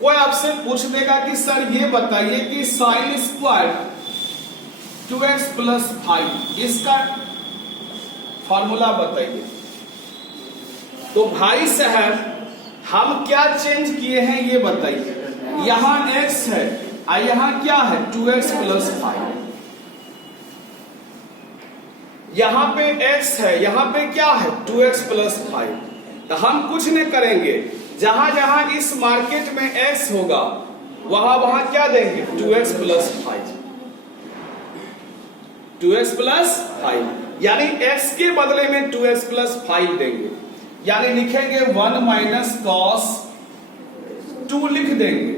कोई आपसे पूछ देगा कि सर ये बताइए कि साइन स्क्वायर 2x + 5 इसका फॉर्मूला बताइए। तो भाई साहब, हम क्या चेंज किए हैं ये बताइए। यहां x है और यहां क्या है? 2x + 5। यहां पे x है, यहां पे क्या है? 2x + 5। तो हम कुछ नहीं करेंगे, जहां जहां इस मार्केट में x होगा वहां वहां क्या देंगे? 2x + 5। 2x + 5 यानी x के बदले में 2x + 5 देंगे, यानी लिखेंगे 1 - cos 2 लिख देंगे।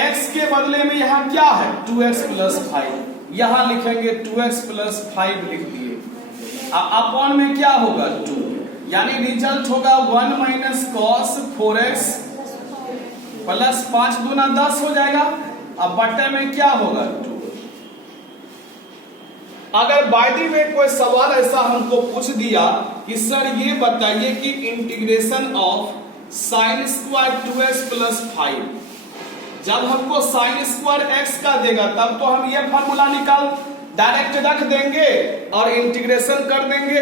x के बदले में यहां क्या है? 2x + 5, यहां लिखेंगे 2x + 5 लिख दिए। अपॉन में क्या होगा? 2, यानी रिजल्ट होगा 1 - cos 4x + 5 दूना 10 हो जाएगा। अब बटे में क्या होगा? 2। अगर बाय द वे कोई सवाल ऐसा हमको पूछ दिया कि सर ये बताइए कि integration of sine square 2x + 5, जब हमको साइन स्क्वायर x का देगा तब तो हम ये फॉर्मूला निकाल डायरेक्ट रख देंगे और इंटीग्रेशन कर देंगे।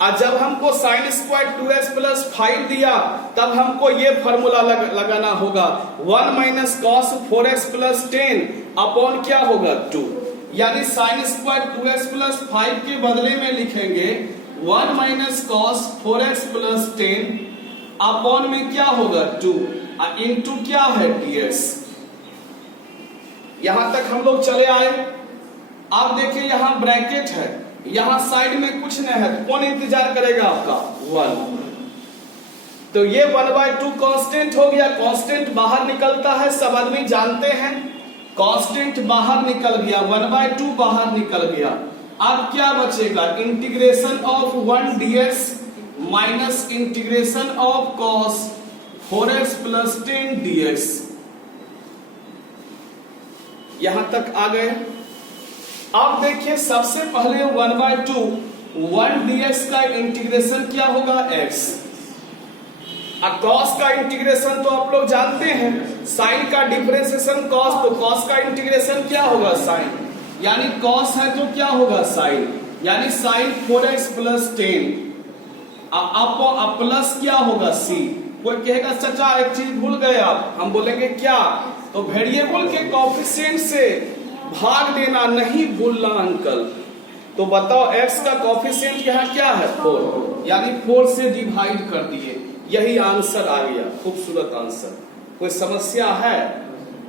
और जब हमको साइन स्क्वायर 2x + 5 दिया तब हमको ये फॉर्मूला लगाना होगा 1 - cos 4x + 10 अपॉन क्या होगा? 2। यानी साइन स्क्वायर 2x + 5 के बदले में लिखेंगे 1 - cos 4x + 10 अपॉन में क्या होगा? 2 इंटू क्या है? dx। यहां तक हम लोग चले आए। आप देखिए यहां ब्रैकेट है, यहां साइड में कुछ नहीं है, कौन इंतजार करेगा आपका? 1। तो ये 1/2 कांस्टेंट हो गया। कांस्टेंट बाहर निकलता है, सब आदमी जानते हैं। कांस्टेंट बाहर निकल गया, 1/2 बाहर निकल गया। अब क्या बचेगा? Integration of 1 dx minus integration of cos 4x + 10 dx। यहां तक आ गए। अब देखिए सबसे पहले 1/2 1 dx का इंटीग्रेशन क्या होगा? x। अब cos का इंटीग्रेशन तो आप लोग जानते हैं, sin का डिफरेंशिएशन cos, तो cos का इंटीग्रेशन क्या होगा? sin। यानी cos है तो क्या होगा? sin। यानी sin 4x + 10 अब प्लस क्या होगा? c। कोई कहेगा चाचा एक चीज भूल गए आप, हम बोलेंगे क्या? तो वेरिएबल के कोएफिशिएंट से भाग देना नहीं भूलना अंकल। तो बताओ x का कोएफिशिएंट यहाँ क्या है? 4, यानी 4 से डिवाइड कर दिए, यही आंसर आ गया। खूबसूरत आंसर। कोई समस्या है?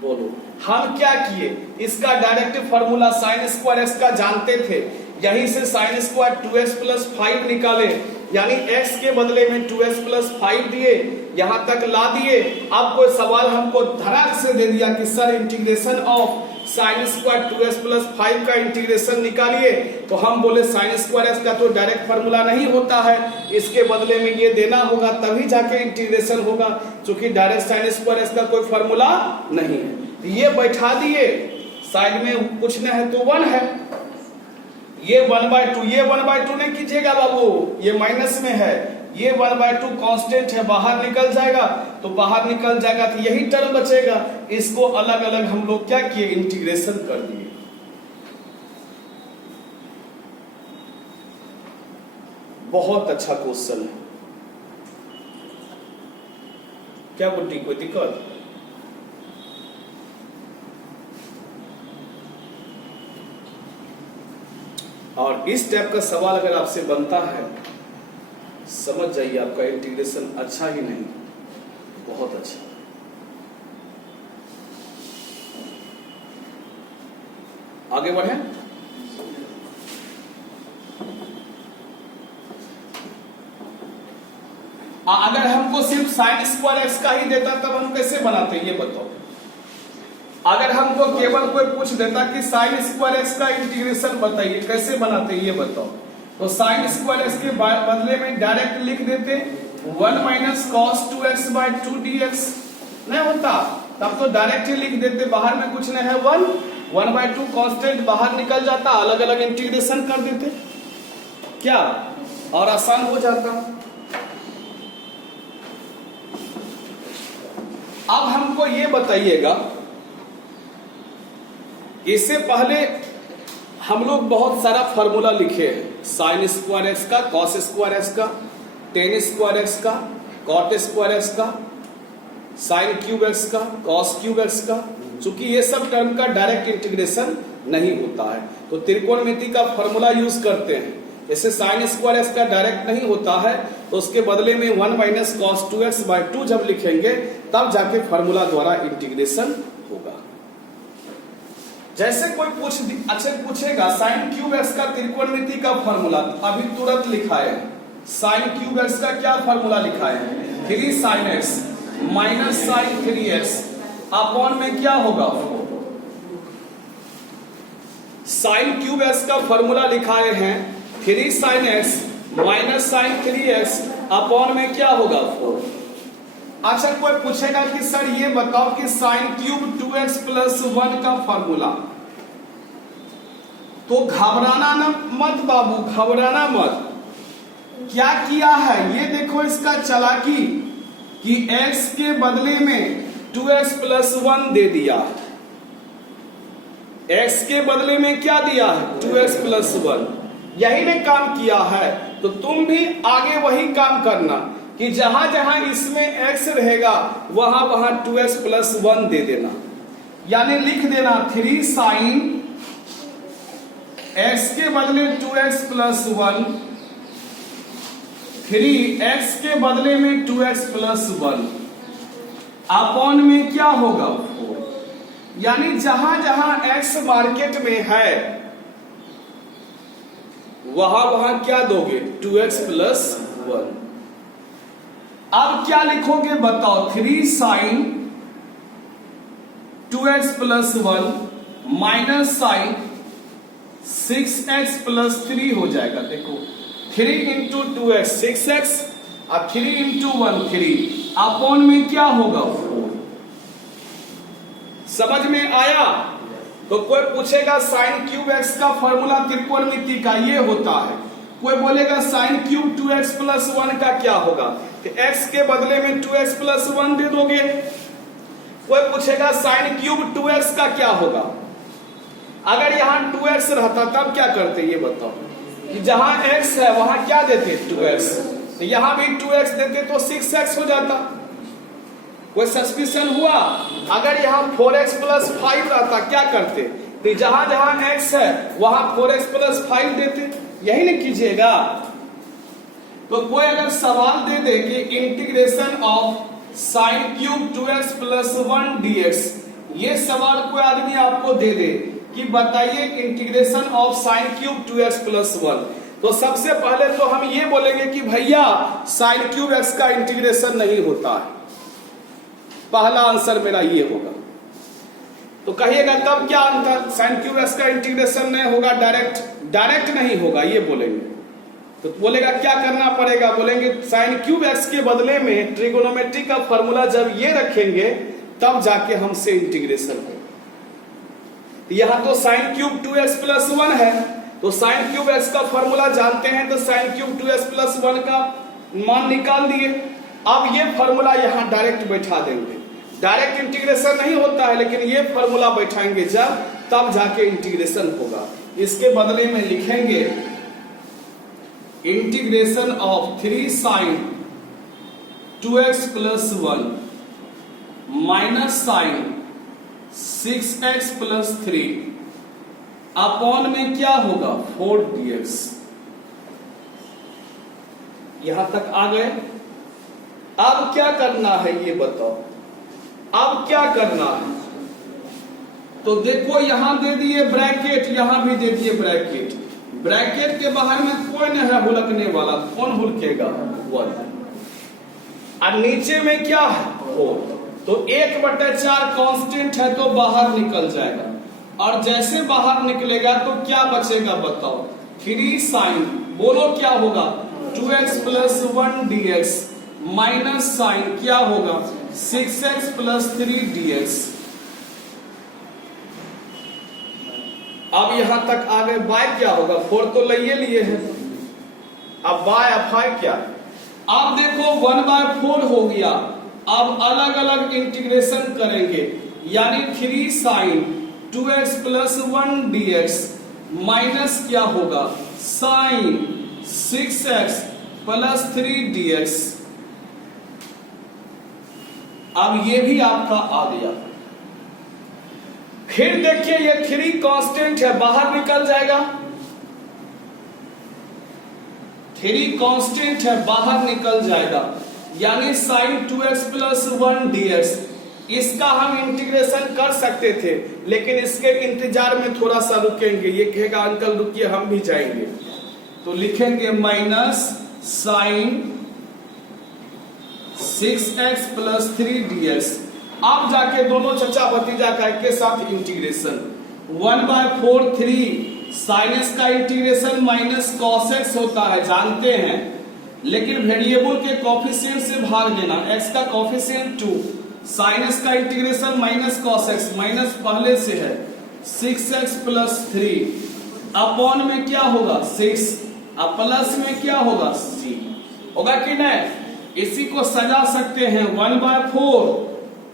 बोलो। हम क्या किए? इसका direct formula sine square x का जानते थे, यहीं से साइन स्क्वायर 2x + 5 निकाले, यानी x के बदले में 2x + 5 दिए, यहां तक ला दिए। अब कोई सवाल हमको धड़ाक से दे दिया कि sir integration of sine square 2x + 5 का इंटीग्रेशन निकालिए, तो हम बोले साइन स्क्वायर एक्स का तो डायरेक्ट फॉर्मूला नहीं होता है, इसके बदले में ये देना होगा तभी जाके इंटीग्रेशन होगा, क्योंकि डायरेक्ट साइन स्क्वायर एक्स का कोई फॉर्मूला नहीं है। ये बैठा दिए, साइड में कुछ नहीं है तो 1 है, ये 1/2, ये 1/2 नहीं कीजिएगा बाबू, ये माइनस में है, ये 1/2 कांस्टेंट है, बाहर निकल जाएगा, तो बाहर निकल जाएगा तो यही टर्म बचेगा। इसको अलग अलग हम लोग क्या किए, इंटीग्रेशन कर दिए। बहुत अच्छा क्वेश्चन है। क्या बुड्ढी, कोई दिक्कत? और इस टाइप का सवाल अगर आपसे बनता है, समझ जाइए आपका इंटीग्रेशन अच्छा ही नहीं, बहुत अच्छा। आगे बढ़े। अगर हमको सिर्फ साइन स्क्वायर एक्स का ही देता तब हम कैसे बनाते, ये बताओ। अगर हमको केवल कोई पूछ देता कि साइन स्क्वायर एक्स का इंटीग्रेशन बताइए, कैसे बनाते ये बताओ, तो साइन स्क्वायर एक्स के बदले में डायरेक्ट लिख देते 1 माइनस कॉस 2x/2 dx, नहीं होता तब तो डायरेक्ट ही लिख देते, बाहर में कुछ नहीं है, 1/2 कांस्टेंट बाहर निकल जाता, अलग अलग इंटीग्रेशन कर देते क्या, और आसान हो जाता। अब हमको ये बताइएगा, इससे पहले हम लोग बहुत सारा फॉर्मूला लिखे हैं, साइन स्क्वायर एक्स का, कॉस स्क्वायर एक्स का, टेन स्क्वायर एक्स का, कॉट स्क्वायर एक्स का, साइन क्यूब एक्स का, कॉस क्यूब एक्स का। चूंकि ये सब टर्म का डायरेक्ट इंटीग्रेशन नहीं होता है तो त्रिकोणमिति का फॉर्मूला यूज करते हैं। जैसे साइन स्क्वायर एक्स का डायरेक्ट नहीं होता है तो उसके बदले में 1 माइनस कॉस 2x/2 जब लिखेंगे तब जाके फॉर्मूला द्वारा इंटीग्रेशन होगा। जैसे कोई पूछेगा साइन क्यूब एक्स का त्रिकोणमिति का फॉर्मूला, अभी तुरंत लिखा है, साइन क्यूब एक्स का क्या फॉर्मूला लिखा है, 3 sin x minus sine 3x upon में क्या होगा, साइन क्यूब एक्स का फॉर्मूला लिखाए हैं 3 sin x minus sine 3x upon में क्या होगा 4। अच्छा कोई पूछेगा कि सर ये बताओ कि साइन क्यूब 2x प्लस 1 का फॉर्मूला, तो घबराना न मत बाबू, घबराना मत। क्या किया है ये देखो, इसका चालाकी कि x के बदले में 2x प्लस 1 दे दिया, x के बदले में क्या दिया है 2x प्लस 1, यही ने काम किया है। तो तुम भी आगे वही काम करना कि जहां जहां इसमें x रहेगा वहां वहां 2x प्लस 1 दे देना, यानी लिख देना 3 साइन x के बदले 2x प्लस 1, 3x के बदले में 2x प्लस 1 अपॉन में क्या होगा 4, यानी जहां जहां x मार्केट में है वहां वहां क्या दोगे 2x प्लस 1। अब क्या लिखोगे बताओ, 3 sine 2x plus 1 minus sine 6x plus 3 हो जाएगा। देखो 3 इंटू 2x 6x और 3 इंटू 1 3 अपॉन में क्या होगा 4। समझ में आया? तो कोई पूछेगा साइन क्यूब एक्स का फॉर्मूला त्रिकोणमिति का ये होता है, कोई बोलेगा साइन क्यूब 2x प्लस 1 का क्या होगा, तो x के बदले में 2x प्लस 1 दे दोगे। कोई पूछेगा साइन क्यूब 2x का क्या होगा, अगर यहां 2x रहता तब क्या करते ये बताओ, कि जहां x है वहां क्या देते 2x, तो यहां भी 2x देते तो 6x हो जाता। कोई सस्पिशन हुआ, अगर यहाँ 4x प्लस 5 रहता क्या करते, तो जहां जहां x है वहां 4x प्लस 5 देते, यही नहीं कीजिएगा। तो कोई अगर सवाल दे दे कि integration of sine cube 2x plus 1 dx, ये सवाल कोई आदमी आपको दे दे कि बताइए integration of sine cube 2x plus 1, तो सबसे पहले तो हम ये बोलेंगे कि भैया साइन क्यूब x का इंटीग्रेशन नहीं होता है, पहला आंसर मेरा ये होगा। तो कहिएगा तब क्या अंतर, साइन क्यूब एक्स का इंटीग्रेशन नहीं होगा, डायरेक्ट नहीं होगा ये बोलेंगे। तो बोलेगा क्या करना पड़ेगा, बोलेंगे साइन क्यूब एक्स के बदले में ट्रिगोनोमेट्री का फॉर्मूला जब ये रखेंगे तब जाके हमसे इंटीग्रेशन हो। यहां तो साइन क्यूब 2x प्लस 1 है, तो साइन क्यूब एक्स का फॉर्मूला जानते हैं, तो साइन क्यूब 2x प्लस 1 का मान निकाल दिए। अब ये फॉर्मूला यहाँ डायरेक्ट बैठा देंगे। डायरेक्ट इंटीग्रेशन नहीं होता है, लेकिन ये फॉर्मूला बैठाएंगे जब, तब जाके इंटीग्रेशन होगा। इसके बदले में लिखेंगे integration of 3 sin 2x plus 1 minus sine 6x plus 3 upon में क्या होगा 4dx। यहां तक आ गए। अब क्या करना है ये बताओ, अब क्या करना है? तो देखो यहां दे दिए ब्रैकेट, यहां भी दे दिए ब्रैकेट। ब्रैकेट के बाहर में कोई नहीं है हुलकने वाला, कौन हुलकेगा 1। और नीचे में क्या है 4। तो 1/4 कांस्टेंट है तो बाहर निकल जाएगा। और जैसे बाहर निकलेगा तो क्या बचेगा बताओ 3 sin, बोलो क्या होगा 2x plus 1 dx minus sign क्या होगा 6x प्लस 3 dx। अब यहां तक आ गए। बाय क्या होगा 4 तो लिए लिए हैं। अब बाय अफाय क्या, अब देखो 1/4 हो गया। अब अलग अलग इंटीग्रेशन करेंगे, यानी 3 sin 2x plus 1 dx minus क्या होगा साइन 6x प्लस 3 dx। अब ये भी आपका आ गया। फिर देखिए ये 3 कांस्टेंट है, बाहर निकल जाएगा। 3 कांस्टेंट है, बाहर निकल जाएगा, यानी साइन 2x प्लस 1 dx। इसका हम इंटीग्रेशन कर सकते थे, लेकिन इसके इंतजार में थोड़ा सा रुकेंगे। ये कहेगा अंकल रुकिए हम भी जाएंगे, तो लिखेंगे minus sine 6x plus 3 dx। अब जाके दोनों चचा भतीजा का एक के साथ इंटीग्रेशन 1/4 3 साइनस का इंटीग्रेशन माइनस कॉस x होता है जानते हैं, लेकिन वेरिएबल के कोफिशिएंट से भाग देना। x का कोफिशिएंट 2, साइनस का integration minus cos x, minus पहले से है 6x प्लस 3 अपॉन में क्या होगा 6 और प्लस में क्या होगा c होगा कि नहीं। इसी को सजा सकते हैं 1/4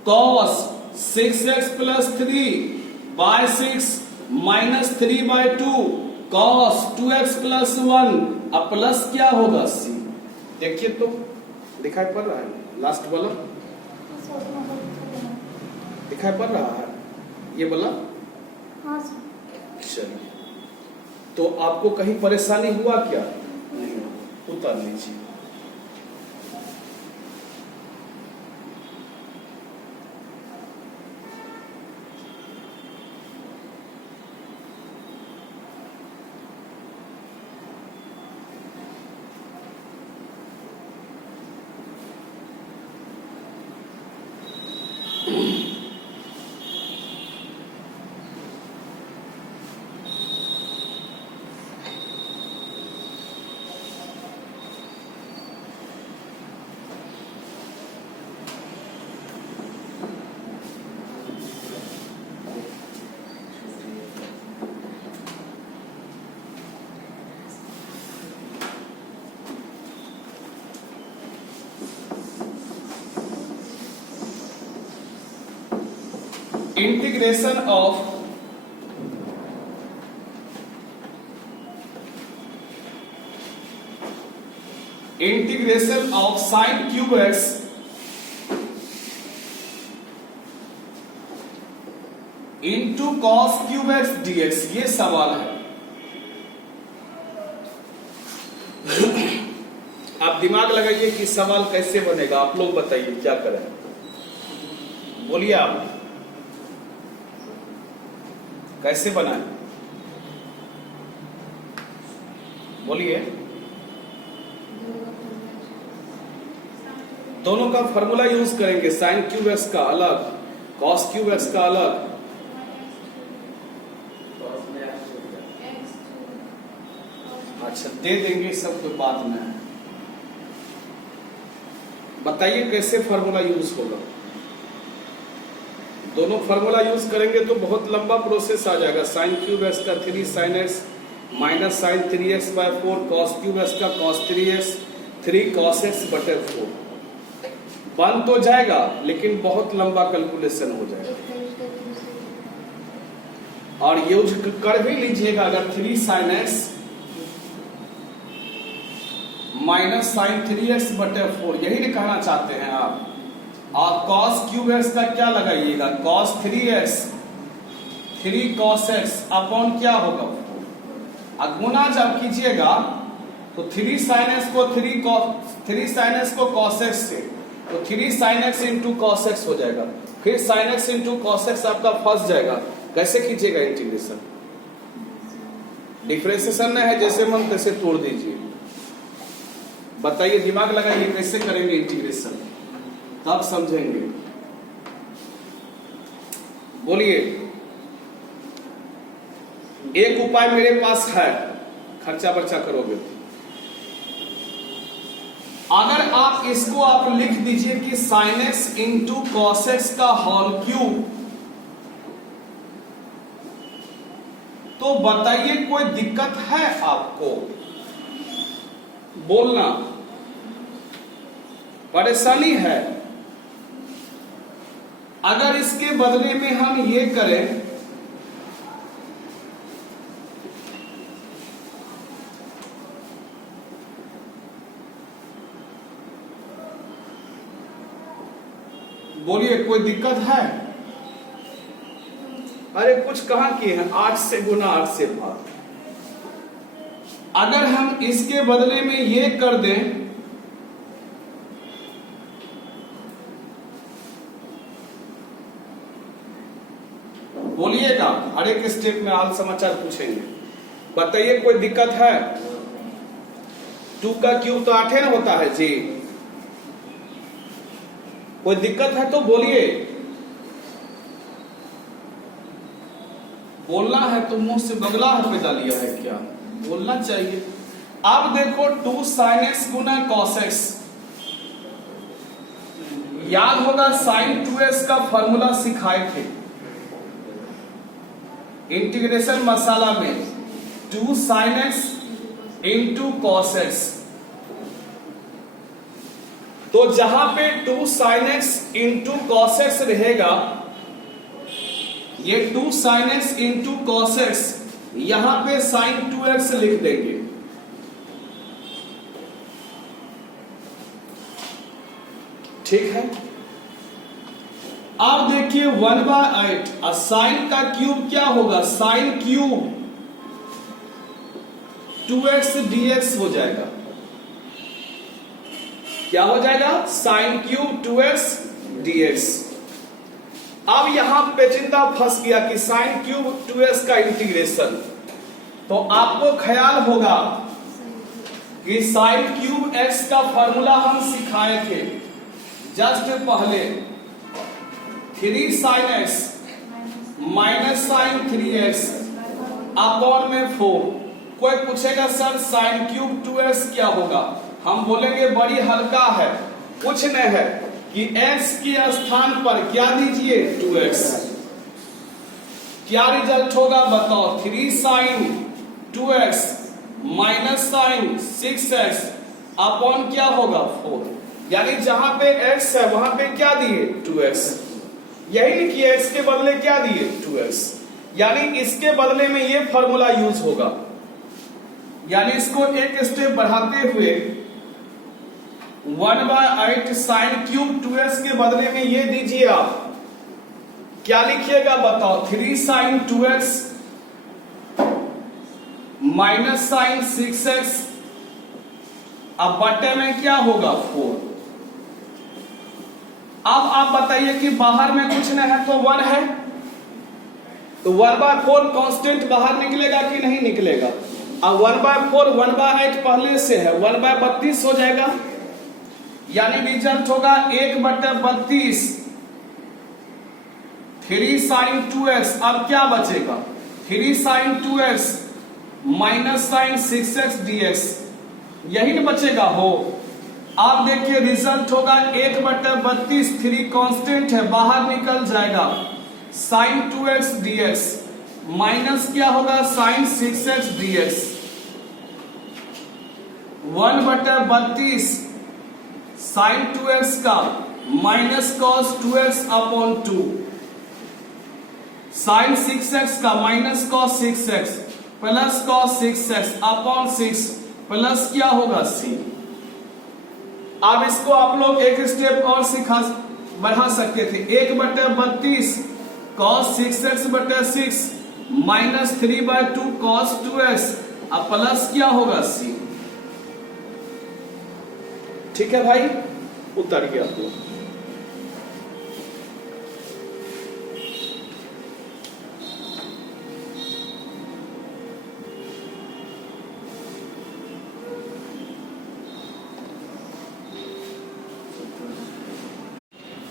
cos 6x plus 3/6 minus 3/2 cos 2x plus 1 अब प्लस क्या होगा c। देखिए तो दिखाई पड़ रहा है लास्ट वाला, दिखाई पड़ रहा है ये वाला। हाँ चलिए, तो आपको कहीं परेशानी हुआ क्या? नहीं, उतार लीजिए। Integration of sin cube x into cos cube x dx, ये सवाल है। आप दिमाग लगाइए कि सवाल कैसे बनेगा। आप लोग बताइए क्या करें, बोलिए आप कैसे बनाए, बोलिए। दोनों का फॉर्मूला यूज करेंगे, साइन क्यूब एक्स का अलग, कॉस क्यूब एक्स का अलग। अच्छा दे देंगे, सब कोई बात नहीं है। बताइए कैसे फॉर्मूला यूज होगा। दोनों फॉर्मूला यूज करेंगे तो बहुत लंबा प्रोसेस आ जाएगा। साइन क्यूब एक्स का 3 sin x minus sine 3x/4 cos cube x का कॉस 3x 3 cos x बटे 4 बन तो जाएगा लेकिन बहुत लंबा कैलकुलेशन हो जाएगा। और यूज कर भी लीजिएगा, अगर 3 sin x minus sine 3x बटे 4 यही नहीं कहना चाहते हैं आप। और cos क्यूब x का क्या लगाइएगा, cos 3x 3 cos x upon क्या होगा 4। गुना जब कीजिएगा तो 3 sin x को 3 sin x को cos x से तो 3 sin x into cos x हो जाएगा, फिर sin x into cos x आपका फंस जाएगा। कैसे कीजिएगा इंटीग्रेशन, डिफरेंशिएशन नहीं है, जैसे मन तैसे तोड़ दीजिए। बताइए, दिमाग लगाइए कैसे करेंगे इंटीग्रेशन, तब समझेंगे। बोलिए, एक उपाय मेरे पास है, खर्चा बर्चा करोगे। अगर आप इसको आप लिख दीजिए कि sin x into cos x का होल क्यूब, तो बताइए कोई दिक्कत है आपको, बोलना, परेशानी है। अगर इसके बदले में हम ये करें, बोलिए कोई दिक्कत है? अरे कुछ कहां किए हैं, 8 से गुना 8 से भाग। अगर हम इसके बदले में ये कर दें, बोलिएगा, हर एक स्टेप में हाल समाचार पूछेंगे। बताइए कोई दिक्कत है? 2 का क्यूब तो 8 ना होता है जी। कोई दिक्कत है तो बोलिए, बोलना है तो मुंह से बगला पैदा लिया है क्या, बोलना चाहिए। अब देखो 2 sin x गुना cos x, याद होगा sin 2x का फॉर्मूला सिखाए थे इंटीग्रेशन मसाला में, 2 sin x into cos x। तो जहां पे 2 sin x into cos x रहेगा, ये 2 sin x into cos x, यहां पे sin 2x लिख देंगे। ठीक है। अब देखिए 1/8 साइन का क्यूब क्या होगा, साइन क्यूब 2x dx हो जाएगा। क्या हो जाएगा, साइन क्यूब 2x dx। अब यहां पेचिंदा फंस गया कि साइन क्यूब 2x का इंटीग्रेशन, तो आपको ख्याल होगा कि साइन क्यूब x का फॉर्मूला हम सिखाए थे जस्ट पहले, 3 sin x minus sine 3x upon में 4। कोई पूछेगा सर साइन क्यूब 2x क्या होगा, हम बोलेंगे बड़ी हल्का है, कुछ नहीं है कि x के स्थान पर क्या दीजिए 2x। क्या रिजल्ट होगा बताओ, 3 sin 2x minus sine 6x upon क्या होगा 4। यानी जहां पे x है वहां पे क्या दिए 2x, यही लिखिए, x के बदले क्या दिए 2x। यानी इसके बदले में ये फॉर्मूला यूज होगा। यानी इसको एक स्टेप बढ़ाते हुए 1/8 साइन क्यूब 2x के बदले में ये दीजिए आप, क्या लिखिएगा बताओ, 3 sin 2x minus sine 6x, अब बटे में क्या होगा 4। अब आप बताइए कि बाहर में कुछ नहीं है तो 1 है, तो 1/4 कांस्टेंट बाहर निकलेगा कि नहीं निकलेगा। अब 1/4 1/8 पहले से है, 1/32 हो जाएगा। यानी रिजल्ट होगा 1/32 3 sin 2x। अब क्या बचेगा, 3 sin 2x minus sine 6x dx, यही न बचेगा हो। आप देखिए रिजल्ट होगा 1/32, 3 कांस्टेंट है बाहर निकल जाएगा, साइन 2x dx माइनस क्या होगा sign 6x dx। 1/32 sign 2x का minus cos 2x upon 2, sign 6x का minus cos 6x plus cos 6x upon 6 plus क्या होगा c। अब इसको आप लोग एक स्टेप और बढ़ा सकते थे। 1/32 cos 6x/6 minus 3/2 cos 2x अब प्लस क्या होगा c। ठीक है भाई, उतर गया आप लोग।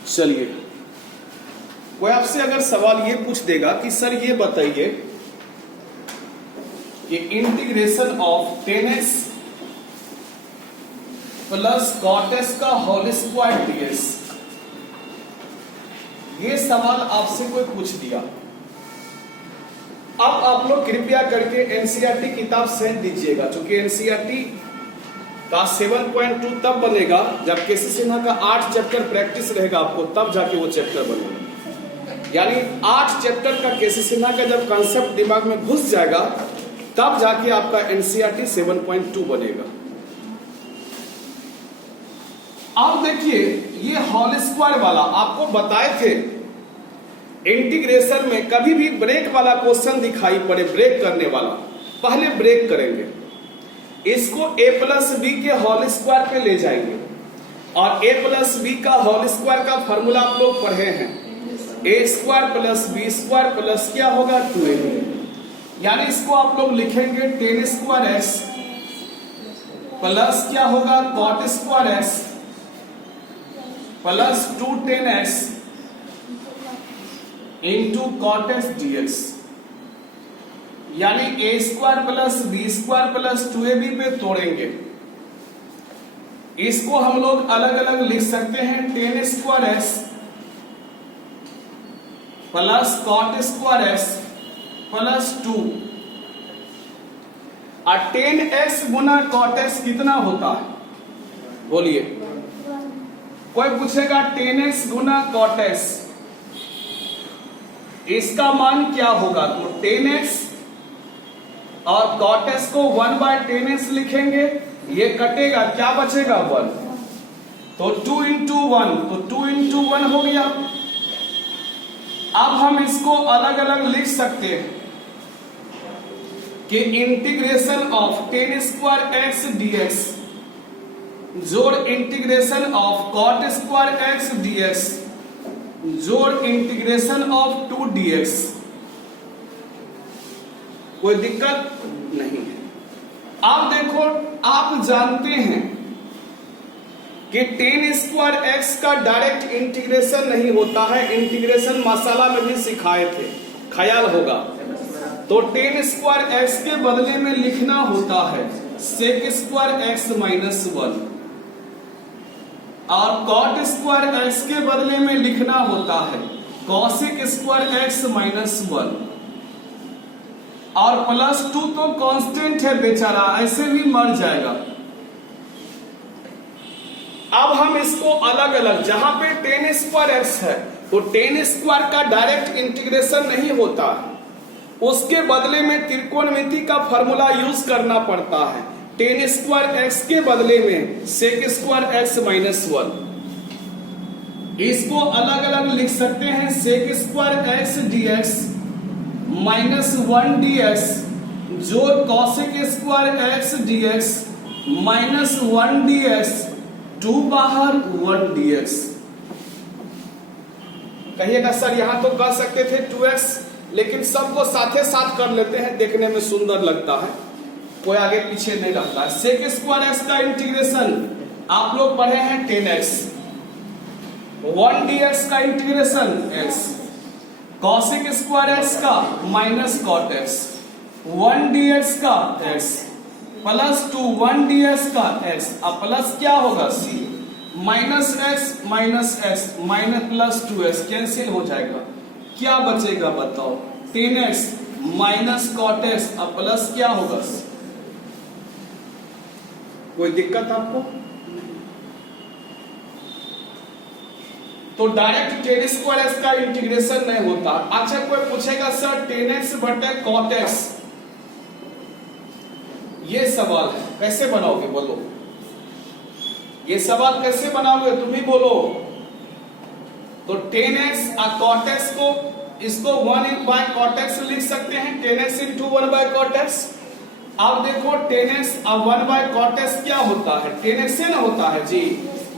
चलिए, कोई आपसे अगर सवाल ये पूछ देगा कि सर ये बताइए कि integration of 10x plus cot x का होल स्क्वायर dx, ये सवाल आपसे कोई पूछ दिया। अब आप लोग कृपया करके एनसीईआरटी किताब सेंड दीजिएगा, क्योंकि एनसीईआरटी का 7.2 तब बनेगा जब केसी सिन्हा का 8 चैप्टर प्रैक्टिस रहेगा आपको, तब जाके वो चैप्टर बनेगा। यानी 8 चैप्टर का केसी सिन्हा का जब कॉन्सेप्ट दिमाग में घुस जाएगा तब जाके आपका एनसीईआरटी 7.2 बनेगा। अब देखिए, ये होल स्क्वायर वाला आपको बताए थे इंटीग्रेशन में कभी भी ब्रेक वाला क्वेश्चन दिखाई पड़े, ब्रेक करने वाला, पहले ब्रेक करेंगे, इसको a प्लस बी के होल स्क्वायर पे ले जाएंगे और a प्लस बी का होल स्क्वायर का फॉर्मूला आप लोग पढ़े हैं, a square plus b square plus क्या होगा 2ab। यानी इसको आप लोग लिखेंगे 10 स्क्वायर x प्लस क्या होगा cot square x plus 210x into cot x dx। यानी a square plus b square plus 2ab पे तोड़ेंगे, इसको हम लोग अलग अलग लिख सकते हैं 10 square x plus cot square x plus 2 और 10x गुना cot x कितना होता है बोलिए। कोई पूछेगा 10x गुना cot x, इसका मान क्या होगा, तो 10x और cot x को 1/10x लिखेंगे, ये कटेगा क्या बचेगा 1, तो 2 into 1 तो 2 into 1 हो गया। अब हम इसको अलग अलग लिख सकते हैं कि integration of 10 square x dx जोड़ integration of cot square x dx जोड़ इंटीग्रेशन ऑफ 2 dx, कोई दिक्कत नहीं है। अब देखो, आप जानते हैं कि 10 स्क्वायर x का डायरेक्ट इंटीग्रेशन नहीं होता है, इंटीग्रेशन मसाला में भी सिखाए थे, ख्याल होगा। तो 10 स्क्वायर x के बदले में लिखना होता है sec स्क्वायर x माइनस 1 और cot स्क्वायर x के बदले में लिखना होता है cosec स्क्वायर x माइनस 1 और प्लस 2 तो कांस्टेंट है बेचारा, ऐसे भी मर जाएगा। अब हम इसको अलग अलग, जहां पे 10 स्क्वायर x है तो 10 स्क्वायर का डायरेक्ट इंटीग्रेशन नहीं होता है, उसके बदले में त्रिकोणमिति का फॉर्मूला यूज करना पड़ता है। 10 स्क्वायर x के बदले में sec स्क्वायर x माइनस 1, इसको अलग अलग लिख सकते हैं sec square x dx minus 1 dx जोड़ cosec square x dx minus 1 dx 2 बाहर 1 dx। कहिएगा सर यहां तो कर सकते थे 2x, लेकिन सबको साथे साथ कर लेते हैं, देखने में सुंदर लगता है, कोई आगे पीछे नहीं रहता है। sec स्क्वायर x का इंटीग्रेशन आप लोग पढ़े हैं 10x, 1 dx का integration x, cosec square x का माइनस cot x, 1 dx का x प्लस 2 1 dx का x, अब प्लस क्या होगा c, minus x minus plus 2x cancel हो जाएगा, क्या बचेगा बताओ 10x माइनस cot x, अब प्लस क्या होगा कोई दिक्कत आपको? तो डायरेक्ट tan स्क्वायर एक्स का इंटीग्रेशन नहीं होता। अच्छा कोई पूछेगा सर tan x बटे cot x, ये सवाल है, कैसे बनाओगे बोलो? ये सवाल कैसे बनाओगे तुम ही बोलो। तो tan x और cot x को, इसको 1 by cot x लिख सकते हैं, tan x into 1 by cot x। अब देखो tan x और 1 by cot x क्या होता है? tan x से ना होता है जी,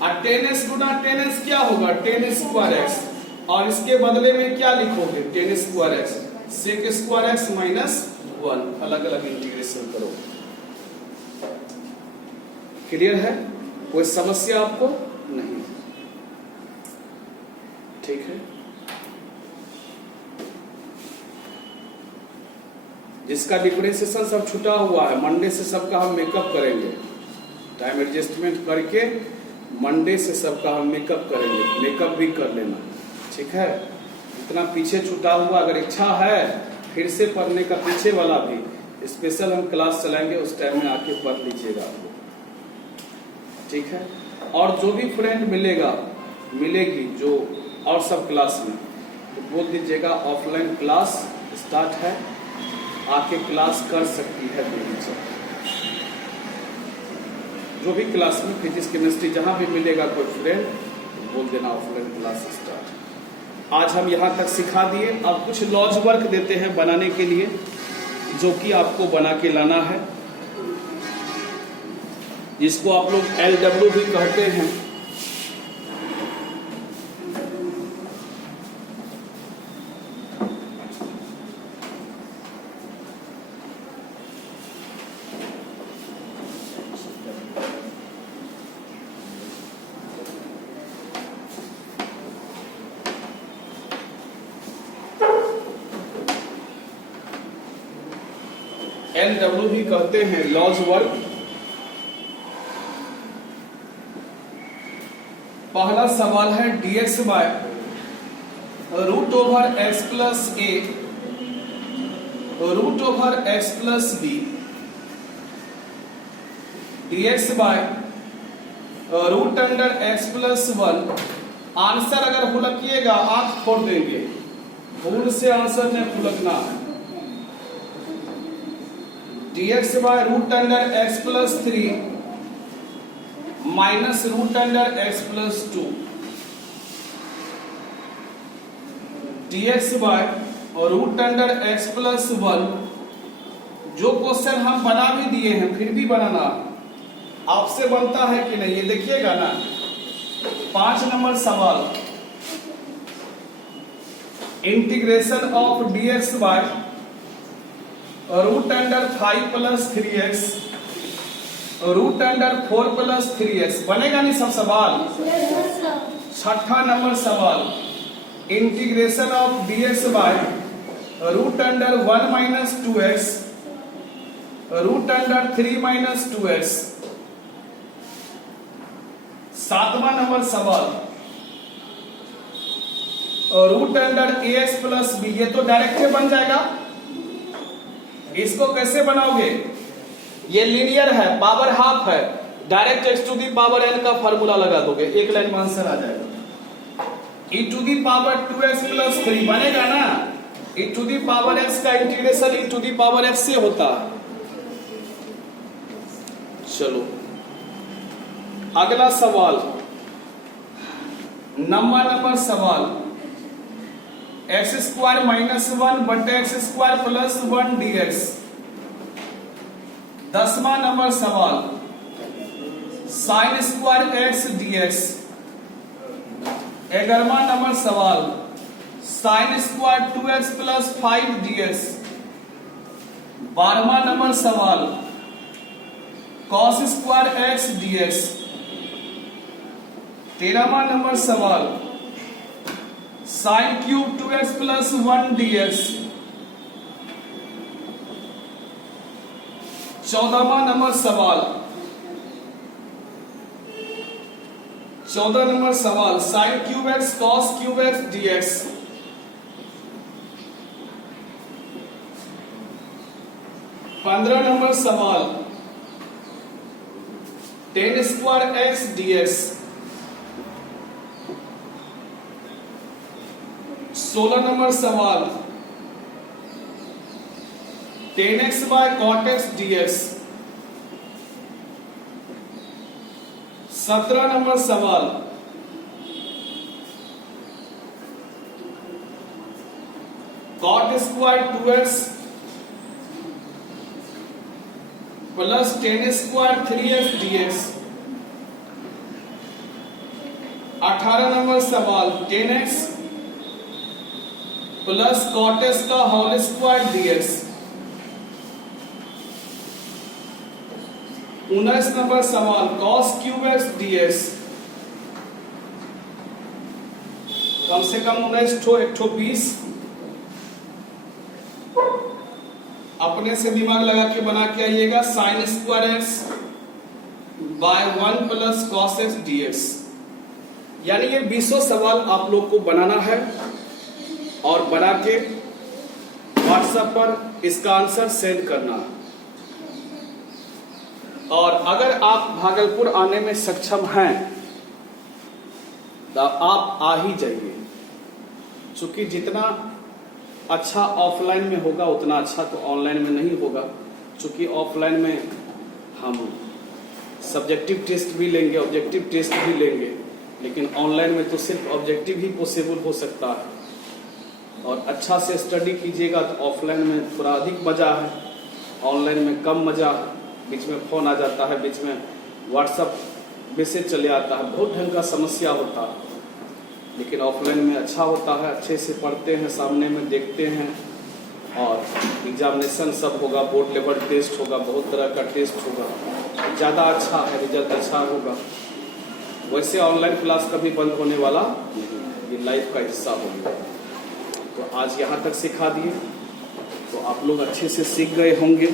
और tan x गुना tan x क्या होगा? tan स्क्वायर x, और इसके बदले में क्या लिखोगे? tan square x, sec square x minus 1, अलग अलग इंटीग्रेशन करो। क्लियर है? कोई समस्या आपको नहीं? ठीक है। जिसका डिफरेंशिएशन सब छूटा हुआ है, मंडे से सबका हम मेकअप करेंगे, टाइम एडजस्टमेंट करके मंडे से सबका हम मेकअप करेंगे, मेकअप भी कर लेना, ठीक है। इतना पीछे छूटा हुआ अगर इच्छा है फिर से पढ़ने का, पीछे वाला भी स्पेशल हम क्लास चलाएंगे, उस टाइम में आके पढ़ लीजिएगा, ठीक है। और जो भी फ्रेंड मिलेगी जो और सब क्लास में, तो बोल दीजिएगा ऑफलाइन क्लास स्टार्ट है, आके क्लास कर सकती है कोई टीचर। जो भी क्लास में फिजिक्स केमिस्ट्री जहां भी मिलेगा कोई फ्रेंड, बोल देना ऑफलाइन क्लास स्टार्ट। आज हम यहां तक सिखा दिए, अब कुछ लॉज वर्क देते हैं बनाने के लिए, जो कि आपको बना के लाना है, जिसको आप लोग LW भी कहते हैं। LW भी कहते हैं लॉज वर्क। पहला सवाल है dx by root over x plus a root over x plus b dx by root under x plus 1। Answer अगर भुलकिएगा आंख फोड़ देंगे, भूल से आंसर ने भुलकना है। dx by root under x plus 3 minus root under x plus 2, dx by root under x plus 1। जो क्वेश्चन हम बना भी दिए हैं फिर भी बनाना आपसे बनता है कि नहीं, ये देखिएगा ना। 5 नंबर सवाल, integration of dx by root under 5 plus 3x root under 4 plus 3x, बनेगा नहीं सब सवाल। 6ठा नंबर सवाल, integration of dx by root under 1 minus 2x root under 3 minus 2x। 7वां नंबर सवाल, root under ax plus b, ये तो डायरेक्ट बन जाएगा, इसको कैसे बनाओगे? ये लीनियर है, पावर हाफ है, direct x to the power n का फॉर्मूला लगा दोगे, एक लाइन में आंसर आ जाएगा। e to the power 2x plus 3 बनेगा ना, e to the power x का integration e to the power x से होता है। चलो अगला सवाल, नंबर सवाल, एक्स स्क्वायर माइनस 1 बटे एक्स स्क्वायर प्लस 1 dx। 10वां नंबर सवाल, साइन स्क्वायर एक्स dx। 11वां नंबर सवाल, sine square 2x plus 5 dx। 12वां नंबर सवाल, कॉस स्क्वायर एक्स dx। 13वां नंबर सवाल, sine cube 2x plus 1 dx। 14वां नंबर सवाल, 14 नंबर सवाल, sine cube X cos cube X dx। 15 नंबर सवाल, 10 स्क्वायर एक्स ds 16 नंबर सवाल 10x by cot x ds 17 number सवाल cot square 2x plus 10 square 3x ds 18 number सवाल 10x प्लस cot x का होल स्क्वायर ds 19 नंबर सवाल cos cube x ds कम से कम 19 ठो 120 अपने से दिमाग लगा के बना के आइएगा sine square x by 1 plus cos x ds यानी ये 20 सवाल आप लोग को बनाना है और बना के व्हाट्सएप पर इसका आंसर सेंड करना। और अगर आप भागलपुर आने में सक्षम हैं तो आप आ ही जाइए, क्योंकि जितना अच्छा ऑफलाइन में होगा उतना अच्छा तो ऑनलाइन में नहीं होगा, क्योंकि ऑफलाइन में हम सब्जेक्टिव टेस्ट भी लेंगे, ऑब्जेक्टिव टेस्ट भी लेंगे, लेकिन ऑनलाइन में तो सिर्फ ऑब्जेक्टिव ही पॉसिबल हो सकता है। और अच्छा से स्टडी कीजिएगा तो ऑफलाइन में थोड़ा अधिक मजा है, ऑनलाइन में कम मजा है। बीच में फोन आ जाता है, बीच में व्हाट्सएप मैसेज चले आता है, बहुत ढंग का समस्या होता है। लेकिन ऑफलाइन में अच्छा होता है, अच्छे से पढ़ते हैं, सामने में देखते हैं और एग्जामिनेशन सब होगा, बोर्ड लेवल टेस्ट होगा, बहुत तरह का टेस्ट होगा, ज़्यादा अच्छा है, रिजल्ट अच्छा होगा। वैसे ऑनलाइन क्लास कभी बंद होने वाला नहीं, ये लाइफ का हिस्सा होगा। तो आज यहाँ तक सिखा दिए तो आप लोग अच्छे से सीख गए होंगे,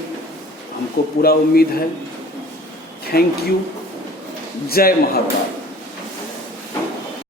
हमको पूरा उम्मीद है। Thank you. जय महाकाल।